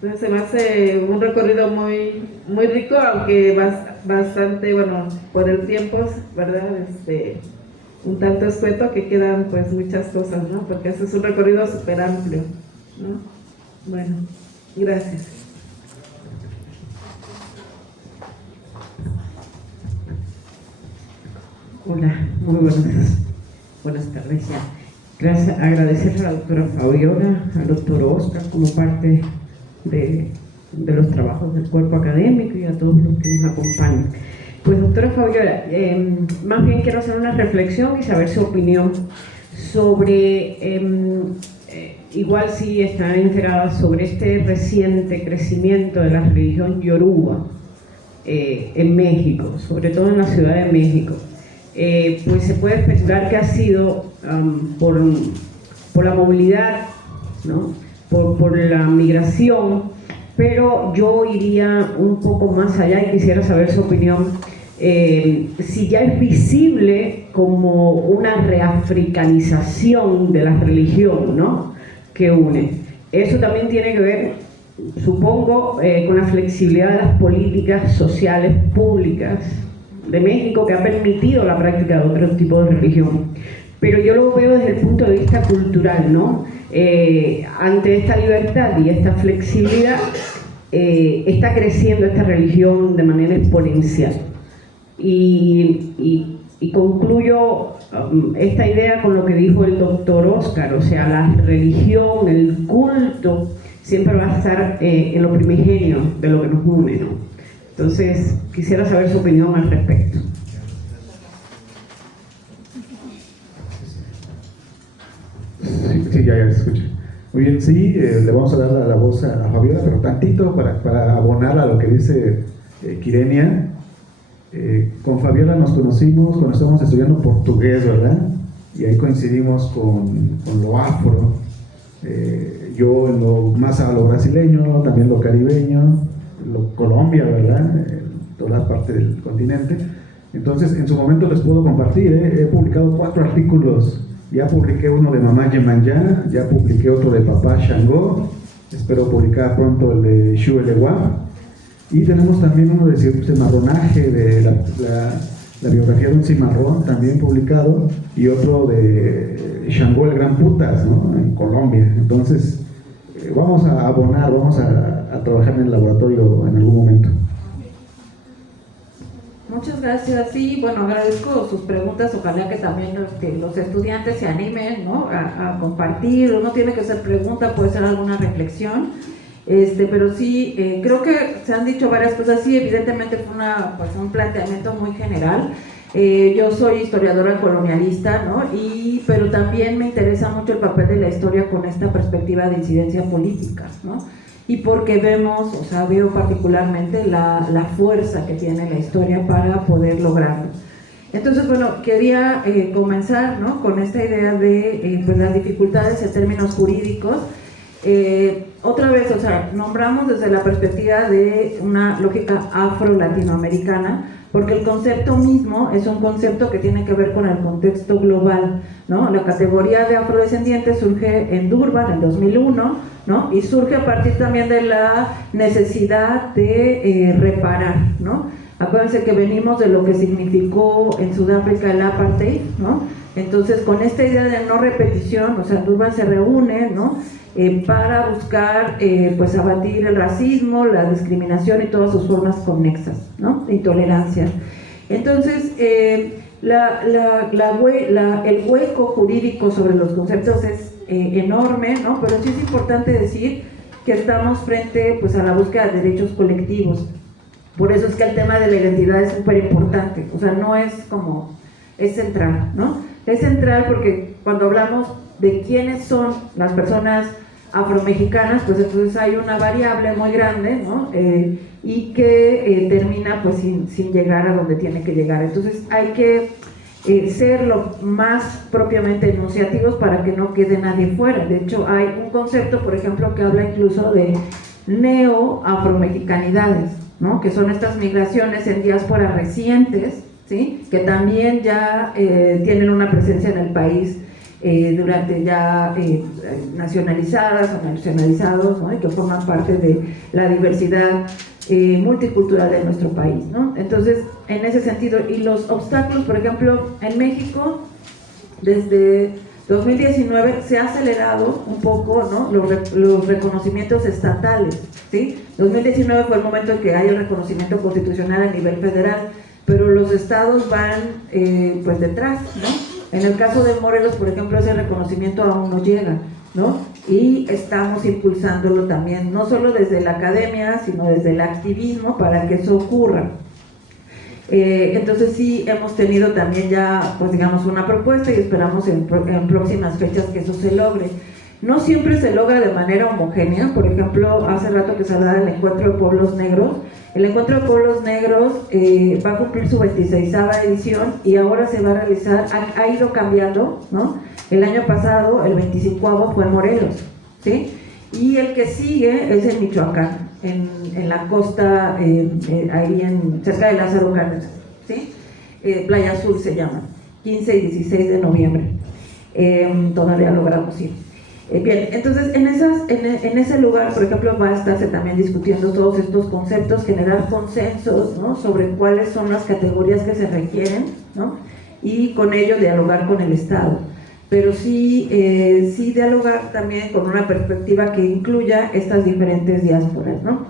Entonces se me hace un recorrido muy, muy rico, aunque bastante, bueno, por el tiempo, ¿verdad? Un tanto escueto, que quedan pues muchas cosas, ¿no? Porque este es un recorrido súper amplio, ¿no? Bueno, gracias. Hola, muy buenas tardes ya. Gracias, agradecerle a la doctora Fabiola, al doctor Oscar como parte de los trabajos del cuerpo académico y a todos los que nos acompañan. Pues doctora Fabiola, más bien quiero hacer una reflexión y saber su opinión sobre, igual si está enterada sobre este reciente crecimiento de la religión yoruba en México, sobre todo en la Ciudad de México. Pues se puede especular que ha sido por la movilidad, ¿no? por la migración, pero yo iría un poco más allá y quisiera saber su opinión, si ya es visible como una reafricanización de la religión, ¿no? que une. Eso también tiene que ver, supongo, con la flexibilidad de las políticas sociales públicas de México, que ha permitido la práctica de otro tipo de religión. Pero yo lo veo desde el punto de vista cultural, ¿no? Ante esta libertad y esta flexibilidad, está creciendo esta religión de manera exponencial. Y y concluyo esta idea con lo que dijo el doctor Oscar, o sea, la religión, el culto, siempre va a estar en lo primigenio de lo que nos une, ¿no? Entonces, quisiera saber su opinión al respecto. Sí, ya se escucha. Muy bien, sí, le vamos a dar la voz a Fabiola, pero tantito para abonar a lo que dice Quirenia. Con Fabiola nos conocimos cuando estábamos estudiando portugués, ¿verdad? Y ahí coincidimos con lo afro. Yo en lo más a lo brasileño, también lo caribeño, lo Colombia, ¿verdad? Toda la parte del continente. Entonces, en su momento les puedo compartir, he publicado 4 artículos. Ya publiqué uno de Mamá Yemanyá, ya publiqué otro de Papá Shango, espero publicar pronto el de Shu Elewa. Y tenemos también uno de cimarronaje, de la biografía de un cimarrón, también publicado, y otro de Shango el Gran Putas, ¿no? En Colombia. Entonces, vamos a abonar, vamos a trabajar en el laboratorio en algún momento. Muchas gracias. Sí, bueno, agradezco sus preguntas. Ojalá que también los estudiantes se animen, ¿no? a compartir. No tiene que ser pregunta, puede ser alguna reflexión. Pero sí, creo que se han dicho varias cosas. Sí, evidentemente fue un planteamiento muy general. Yo soy historiadora colonialista, ¿no? Pero también me interesa mucho el papel de la historia con esta perspectiva de incidencia política, ¿no? Y porque veo particularmente la fuerza que tiene la historia para poder lograrlo. Entonces, bueno, quería comenzar, ¿no? Con esta idea de pues las dificultades en términos jurídicos. Otra vez, nombramos desde la perspectiva de una lógica afro-latinoamericana, porque el concepto mismo es un concepto que tiene que ver con el contexto global, ¿no? La categoría de afrodescendientes surge en Durban en 2001, ¿no? Y surge a partir también de la necesidad de reparar, ¿no? Acuérdense que venimos de lo que significó en Sudáfrica el apartheid, ¿no? Entonces, con esta idea de no repetición, Durban se reúne, ¿no? Para buscar pues abatir el racismo, la discriminación y todas sus formas conexas, ¿no? De intolerancia. Entonces, el hueco jurídico sobre los conceptos es enorme, ¿no? Pero sí es importante decir que estamos frente pues a la búsqueda de derechos colectivos. Por eso es que el tema de la identidad es súper importante, no es es central, ¿no? Es central porque cuando hablamos de quiénes son las personas afromexicanas, pues entonces hay una variable muy grande, ¿no? Y que termina pues sin llegar a donde tiene que llegar. Entonces hay que ser lo más propiamente enunciativos para que no quede nadie fuera. De hecho, hay un concepto, por ejemplo, que habla incluso de neo-afromexicanidades, ¿no? Que son estas migraciones en diáspora recientes, ¿sí? Que también ya tienen una presencia en el país durante ya nacionalizadas o nacionalizados, ¿no? Y que forman parte de la diversidad multicultural de nuestro país, ¿no? Entonces, en ese sentido, y los obstáculos, por ejemplo, en México, desde 2019 se ha acelerado un poco, ¿no? los reconocimientos estatales, ¿sí? 2019 fue el momento en que hay el reconocimiento constitucional a nivel federal, pero los estados van pues detrás, ¿no? En el caso de Morelos, por ejemplo, ese reconocimiento aún no llega, ¿no? Y estamos impulsándolo también, no solo desde la academia, sino desde el activismo para que eso ocurra. Entonces sí hemos tenido también ya, pues digamos, una propuesta y esperamos en próximas fechas que eso se logre. No siempre se logra de manera homogénea. Por ejemplo, hace rato que se hablaba del Encuentro de Pueblos Negros. El Encuentro de Pueblos Negros va a cumplir su 26ª edición y ahora se va a realizar, ha ido cambiando, ¿no? El año pasado, el 25º fue en Morelos, ¿sí? Y el que sigue es en Michoacán, en la costa, ahí cerca de Lázaro Cárdenas, ¿sí? Playa Azul se llama, 15 y 16 de noviembre. Todavía logramos ir. Bien, entonces en ese lugar, por ejemplo, va a estarse también discutiendo todos estos conceptos, generar consensos, ¿no? Sobre cuáles son las categorías que se requieren, ¿no? Y con ello dialogar con el Estado. Pero sí dialogar también con una perspectiva que incluya estas diferentes diásporas, ¿no?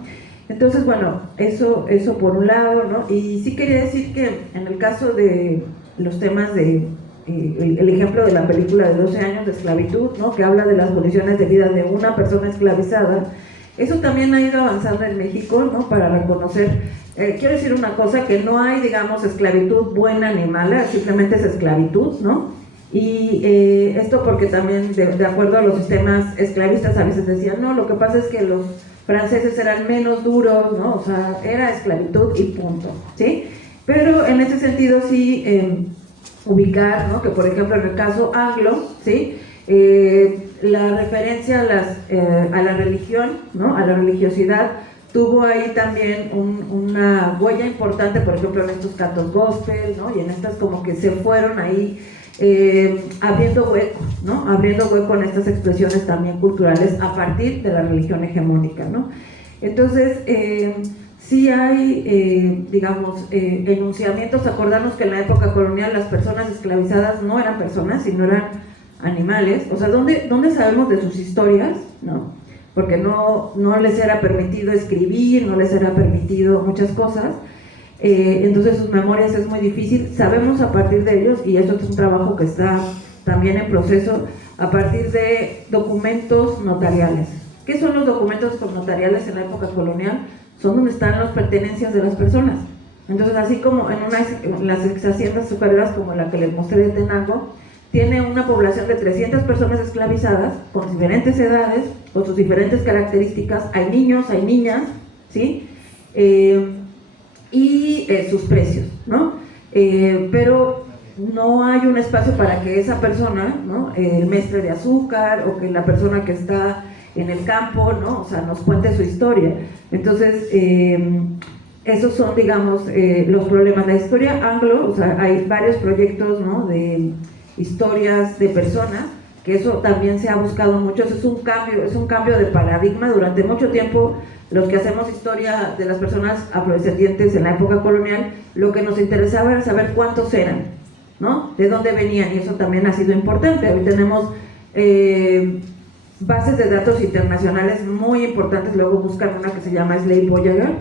Entonces, bueno, eso por un lado, ¿no? Y sí quería decir que en el caso de los temas de el ejemplo de la película de 12 años de esclavitud, ¿no? Que habla de las condiciones de vida de una persona esclavizada. Eso también ha ido avanzando en México, ¿no? Para reconocer, quiero decir una cosa, que no hay, digamos, esclavitud buena ni mala, simplemente es esclavitud, ¿no? Y esto porque también, de acuerdo a los sistemas esclavistas, a veces decían, no, lo que pasa es que los franceses eran menos duros, ¿no? O sea, era esclavitud y punto, ¿sí? Pero en ese sentido sí ubicar, ¿no? Que por ejemplo en el caso anglo, ¿sí? La referencia a la religión, ¿no? A la religiosidad, tuvo ahí también una huella importante, por ejemplo en estos cantos gospel, ¿no? Y en estas como que se fueron ahí abriendo hueco, ¿no? Abriendo hueco en estas expresiones también culturales a partir de la religión hegemónica, ¿no? Entonces, sí hay, digamos, enunciamientos. Acordarnos que en la época colonial las personas esclavizadas no eran personas, sino eran animales. O sea, ¿dónde sabemos de sus historias? ¿No? Porque no les era permitido escribir, no les era permitido muchas cosas. Entonces sus memorias es muy difícil. Sabemos a partir de ellos, y esto es un trabajo que está también en proceso, a partir de documentos notariales. ¿Qué son los documentos notariales en la época colonial? Son donde están las pertenencias de las personas. Entonces, así como en las ex haciendas azucareras como la que les mostré de Tenango, tiene una población de 300 personas esclavizadas con diferentes edades, con sus diferentes características. Hay niños, hay niñas, ¿sí? Y sus precios, ¿no? Pero no hay un espacio para que esa persona, ¿no? El mestre de azúcar o que la persona que está en el campo, ¿no? O sea, nos cuente su historia. Entonces, esos son, digamos, los problemas. La historia anglo, o sea, hay varios proyectos, ¿no? De historias de personas, que eso también se ha buscado mucho. Eso es un cambio de paradigma. Durante mucho tiempo, los que hacemos historia de las personas afrodescendientes en la época colonial, lo que nos interesaba era saber cuántos eran, ¿no? De dónde venían, y eso también ha sido importante. Hoy tenemos bases de datos internacionales muy importantes. Luego buscan una que se llama Slave Voyager,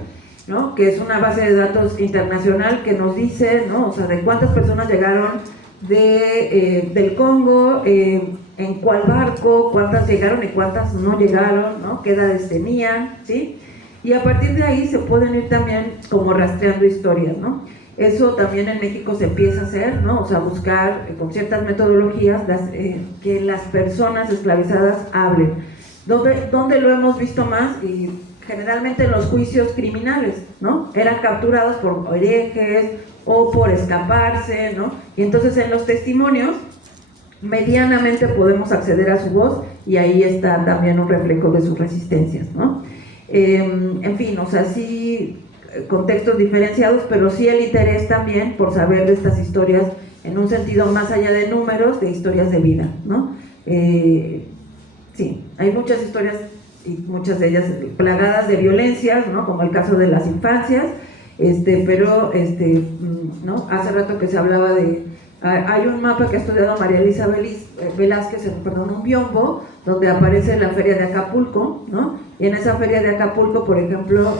¿no? Que es una base de datos internacional que nos dice, ¿no? O sea, de cuántas personas llegaron del Congo, en cuál barco, cuántas llegaron y cuántas no llegaron, ¿no? Qué edades tenían, ¿sí? Y a partir de ahí se pueden ir también como rastreando historias, ¿no? Eso también en México se empieza a hacer, ¿no? O sea, buscar con ciertas metodologías que las personas esclavizadas hablen. ¿Dónde lo hemos visto más? Y generalmente en los juicios criminales, ¿no? Eran capturados por herejes o por escaparse, ¿no? Y entonces en los testimonios medianamente podemos acceder a su voz, y ahí está también un reflejo de sus resistencias, ¿no? En fin, o sea, sí, contextos diferenciados, pero sí el interés también por saber de estas historias en un sentido más allá de números, de historias de vida, ¿no? Sí, hay muchas historias, y muchas de ellas plagadas de violencias, ¿no? Como el caso de las infancias, pero ¿no? Hace rato que se hablaba de, hay un mapa que ha estudiado María Elisa Velázquez, un biombo, donde aparece la feria de Acapulco, ¿no? Y en esa feria de Acapulco, por ejemplo,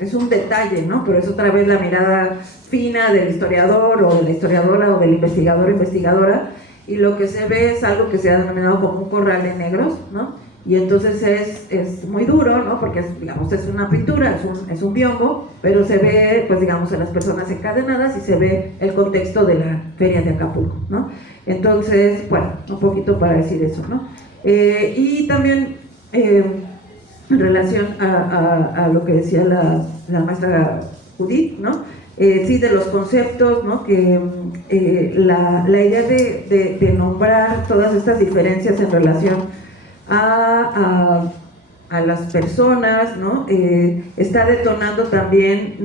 es un detalle, ¿no? Pero es otra vez la mirada fina del historiador o de la historiadora o del investigador o investigadora, y lo que se ve es algo que se ha denominado como un corral de negros, ¿no? Y entonces es muy duro, ¿no? Porque digamos, es una pintura, es un biombo, pero se ve, pues digamos, a las personas encadenadas y se ve el contexto de la feria de Acapulco, ¿no? Entonces, bueno, un poquito para decir eso, ¿no? Y también en relación a lo que decía la maestra Judith, ¿no? Sí, de los conceptos, ¿no? Que la idea de nombrar todas estas diferencias en relación a las personas, ¿no? Está detonando también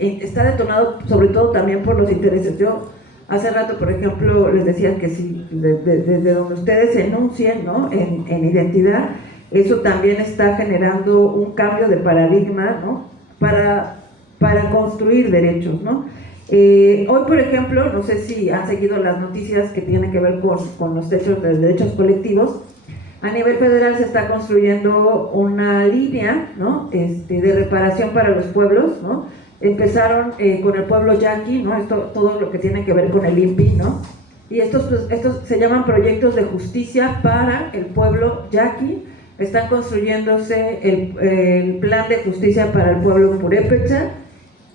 está detonado sobre todo también por los intereses. Yo hace rato, por ejemplo, les decía que si desde donde ustedes se enuncien, ¿no? en identidad, eso también está generando un cambio de paradigma, ¿no? para construir derechos, ¿no? Hoy, por ejemplo, no sé si han seguido las noticias que tienen que ver con los derechos colectivos. A nivel federal se está construyendo una línea, ¿no? de reparación para los pueblos, ¿no? empezaron con el pueblo yaqui, ¿no? Esto, todo lo que tiene que ver con el INPI, ¿no? Y estos se llaman proyectos de justicia para el pueblo yaqui. Están construyéndose el plan de justicia para el pueblo purépecha.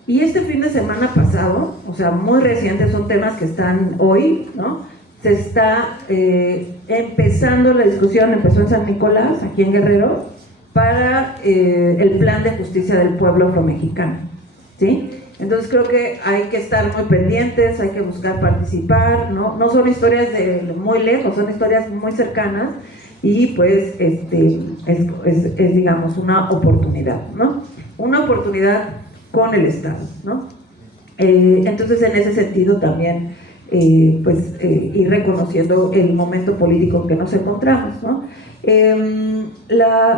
Y este fin de semana pasado, o sea, muy reciente, son temas que están hoy, ¿no? Se está empezando la discusión, empezó en San Nicolás, aquí en Guerrero, para el plan de justicia del pueblo afromexicano, ¿sí? Entonces creo que hay que estar muy pendientes, hay que buscar participar, ¿no? No son historias de muy lejos, son historias muy cercanas y pues es digamos una oportunidad, ¿no? Una oportunidad con el Estado, ¿no? Entonces en ese sentido también ir reconociendo el momento político en que nos encontramos, ¿no?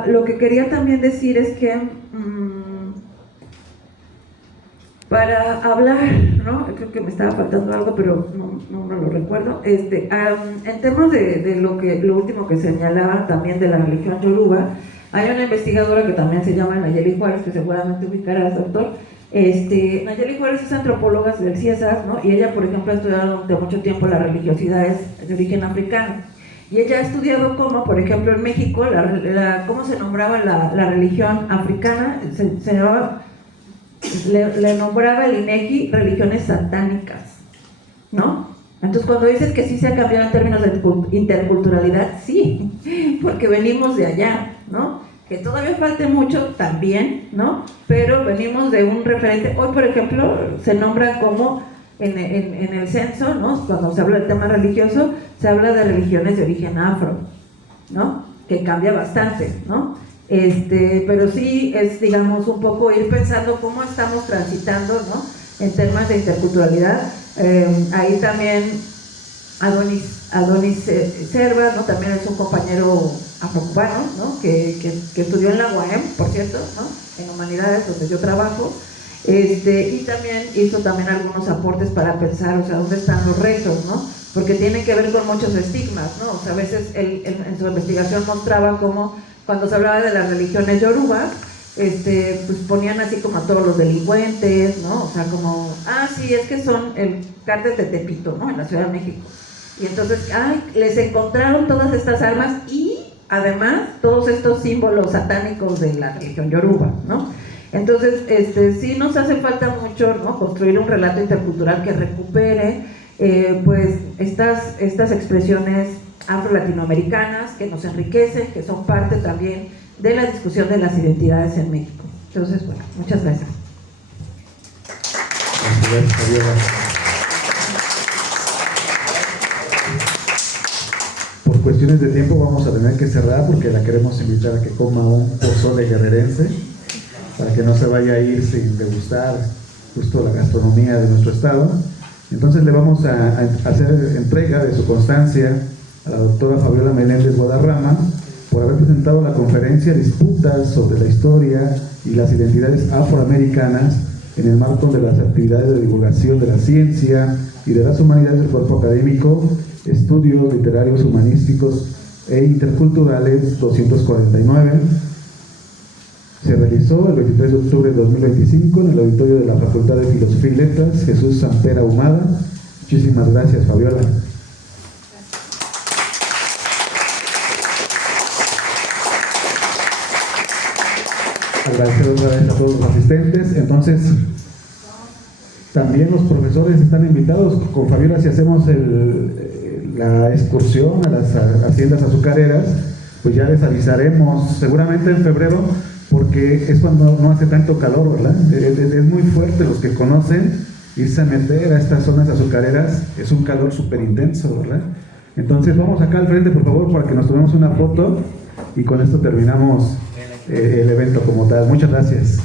Lo que quería también decir es que para hablar, ¿no? Creo que me estaba faltando algo, pero no lo recuerdo. En temas de lo último que señalaba también de la religión yoruba, hay una investigadora que también se llama Nayeli Juárez, que seguramente ubicarás, doctor. Nayeli Juárez es antropóloga del CIESAS, ¿no? Y ella, por ejemplo, ha estudiado durante mucho tiempo las religiosidades de origen africano. Y ella ha estudiado cómo, por ejemplo, en México, cómo se nombraba la religión africana, se llamaba, le nombraba el INEGI religiones satánicas, ¿no? Entonces, cuando dices que sí se ha cambiado en términos de interculturalidad, sí, porque venimos de allá, ¿no? Que todavía falte mucho también, ¿no? Pero venimos de un referente. Hoy, por ejemplo, se nombra como en el censo, ¿no? Cuando se habla del tema religioso, se habla de religiones de origen afro, ¿no? Que cambia bastante, ¿no? Pero sí es, digamos, un poco ir pensando cómo estamos transitando, ¿no? En temas de interculturalidad. Ahí también Adonis Serva, ¿no? También es un compañero afrocubano, ¿no? Que estudió en la UAM, por cierto, ¿no? En Humanidades, donde yo trabajo, y también hizo también algunos aportes para pensar, o sea, dónde están los retos, ¿no? Porque tienen que ver con muchos estigmas, ¿no? O sea, a veces él en su investigación mostraba cómo cuando se hablaba de las religiones yoruba, pues ponían así como a todos los delincuentes, ¿no? O sea, como, sí, es que son el cártel de Tepito, ¿no? En la Ciudad de México. Y entonces, les encontraron todas estas armas y además todos estos símbolos satánicos de la religión yoruba, ¿no? Entonces, sí nos hace falta mucho, ¿no? Construir un relato intercultural que recupere, pues, estas expresiones afro-latinoamericanas que nos enriquecen, que son parte también de la discusión de las identidades en México. Entonces, bueno, muchas gracias. Por cuestiones de tiempo vamos a tener que cerrar porque la queremos invitar a que coma un pozole guerrerense para que no se vaya a ir sin degustar justo la gastronomía de nuestro estado. Entonces le vamos a hacer entrega de su constancia a la doctora Fabiola Meléndez Guadarrama por haber presentado la conferencia Disputas sobre la historia y las identidades afroamericanas en el marco de las actividades de divulgación de la ciencia y de las humanidades del cuerpo académico, estudios literarios, humanísticos e interculturales 249. Se realizó el 23 de octubre de 2025 en el auditorio de la Facultad de Filosofía y Letras Jesús Sampera Ahumada. Muchísimas gracias, Fabiola. Agradecer otra vez a todos los asistentes. Entonces, también los profesores están invitados. Con Fabiola, si hacemos la excursión a las haciendas azucareras, pues ya les avisaremos seguramente en febrero, porque es cuando no hace tanto calor, ¿verdad? Es muy fuerte. Los que conocen, irse a meter a estas zonas azucareras es un calor súper intenso, ¿verdad? Entonces vamos acá al frente, por favor, para que nos tomemos una foto y con esto terminamos el evento como tal. Muchas gracias.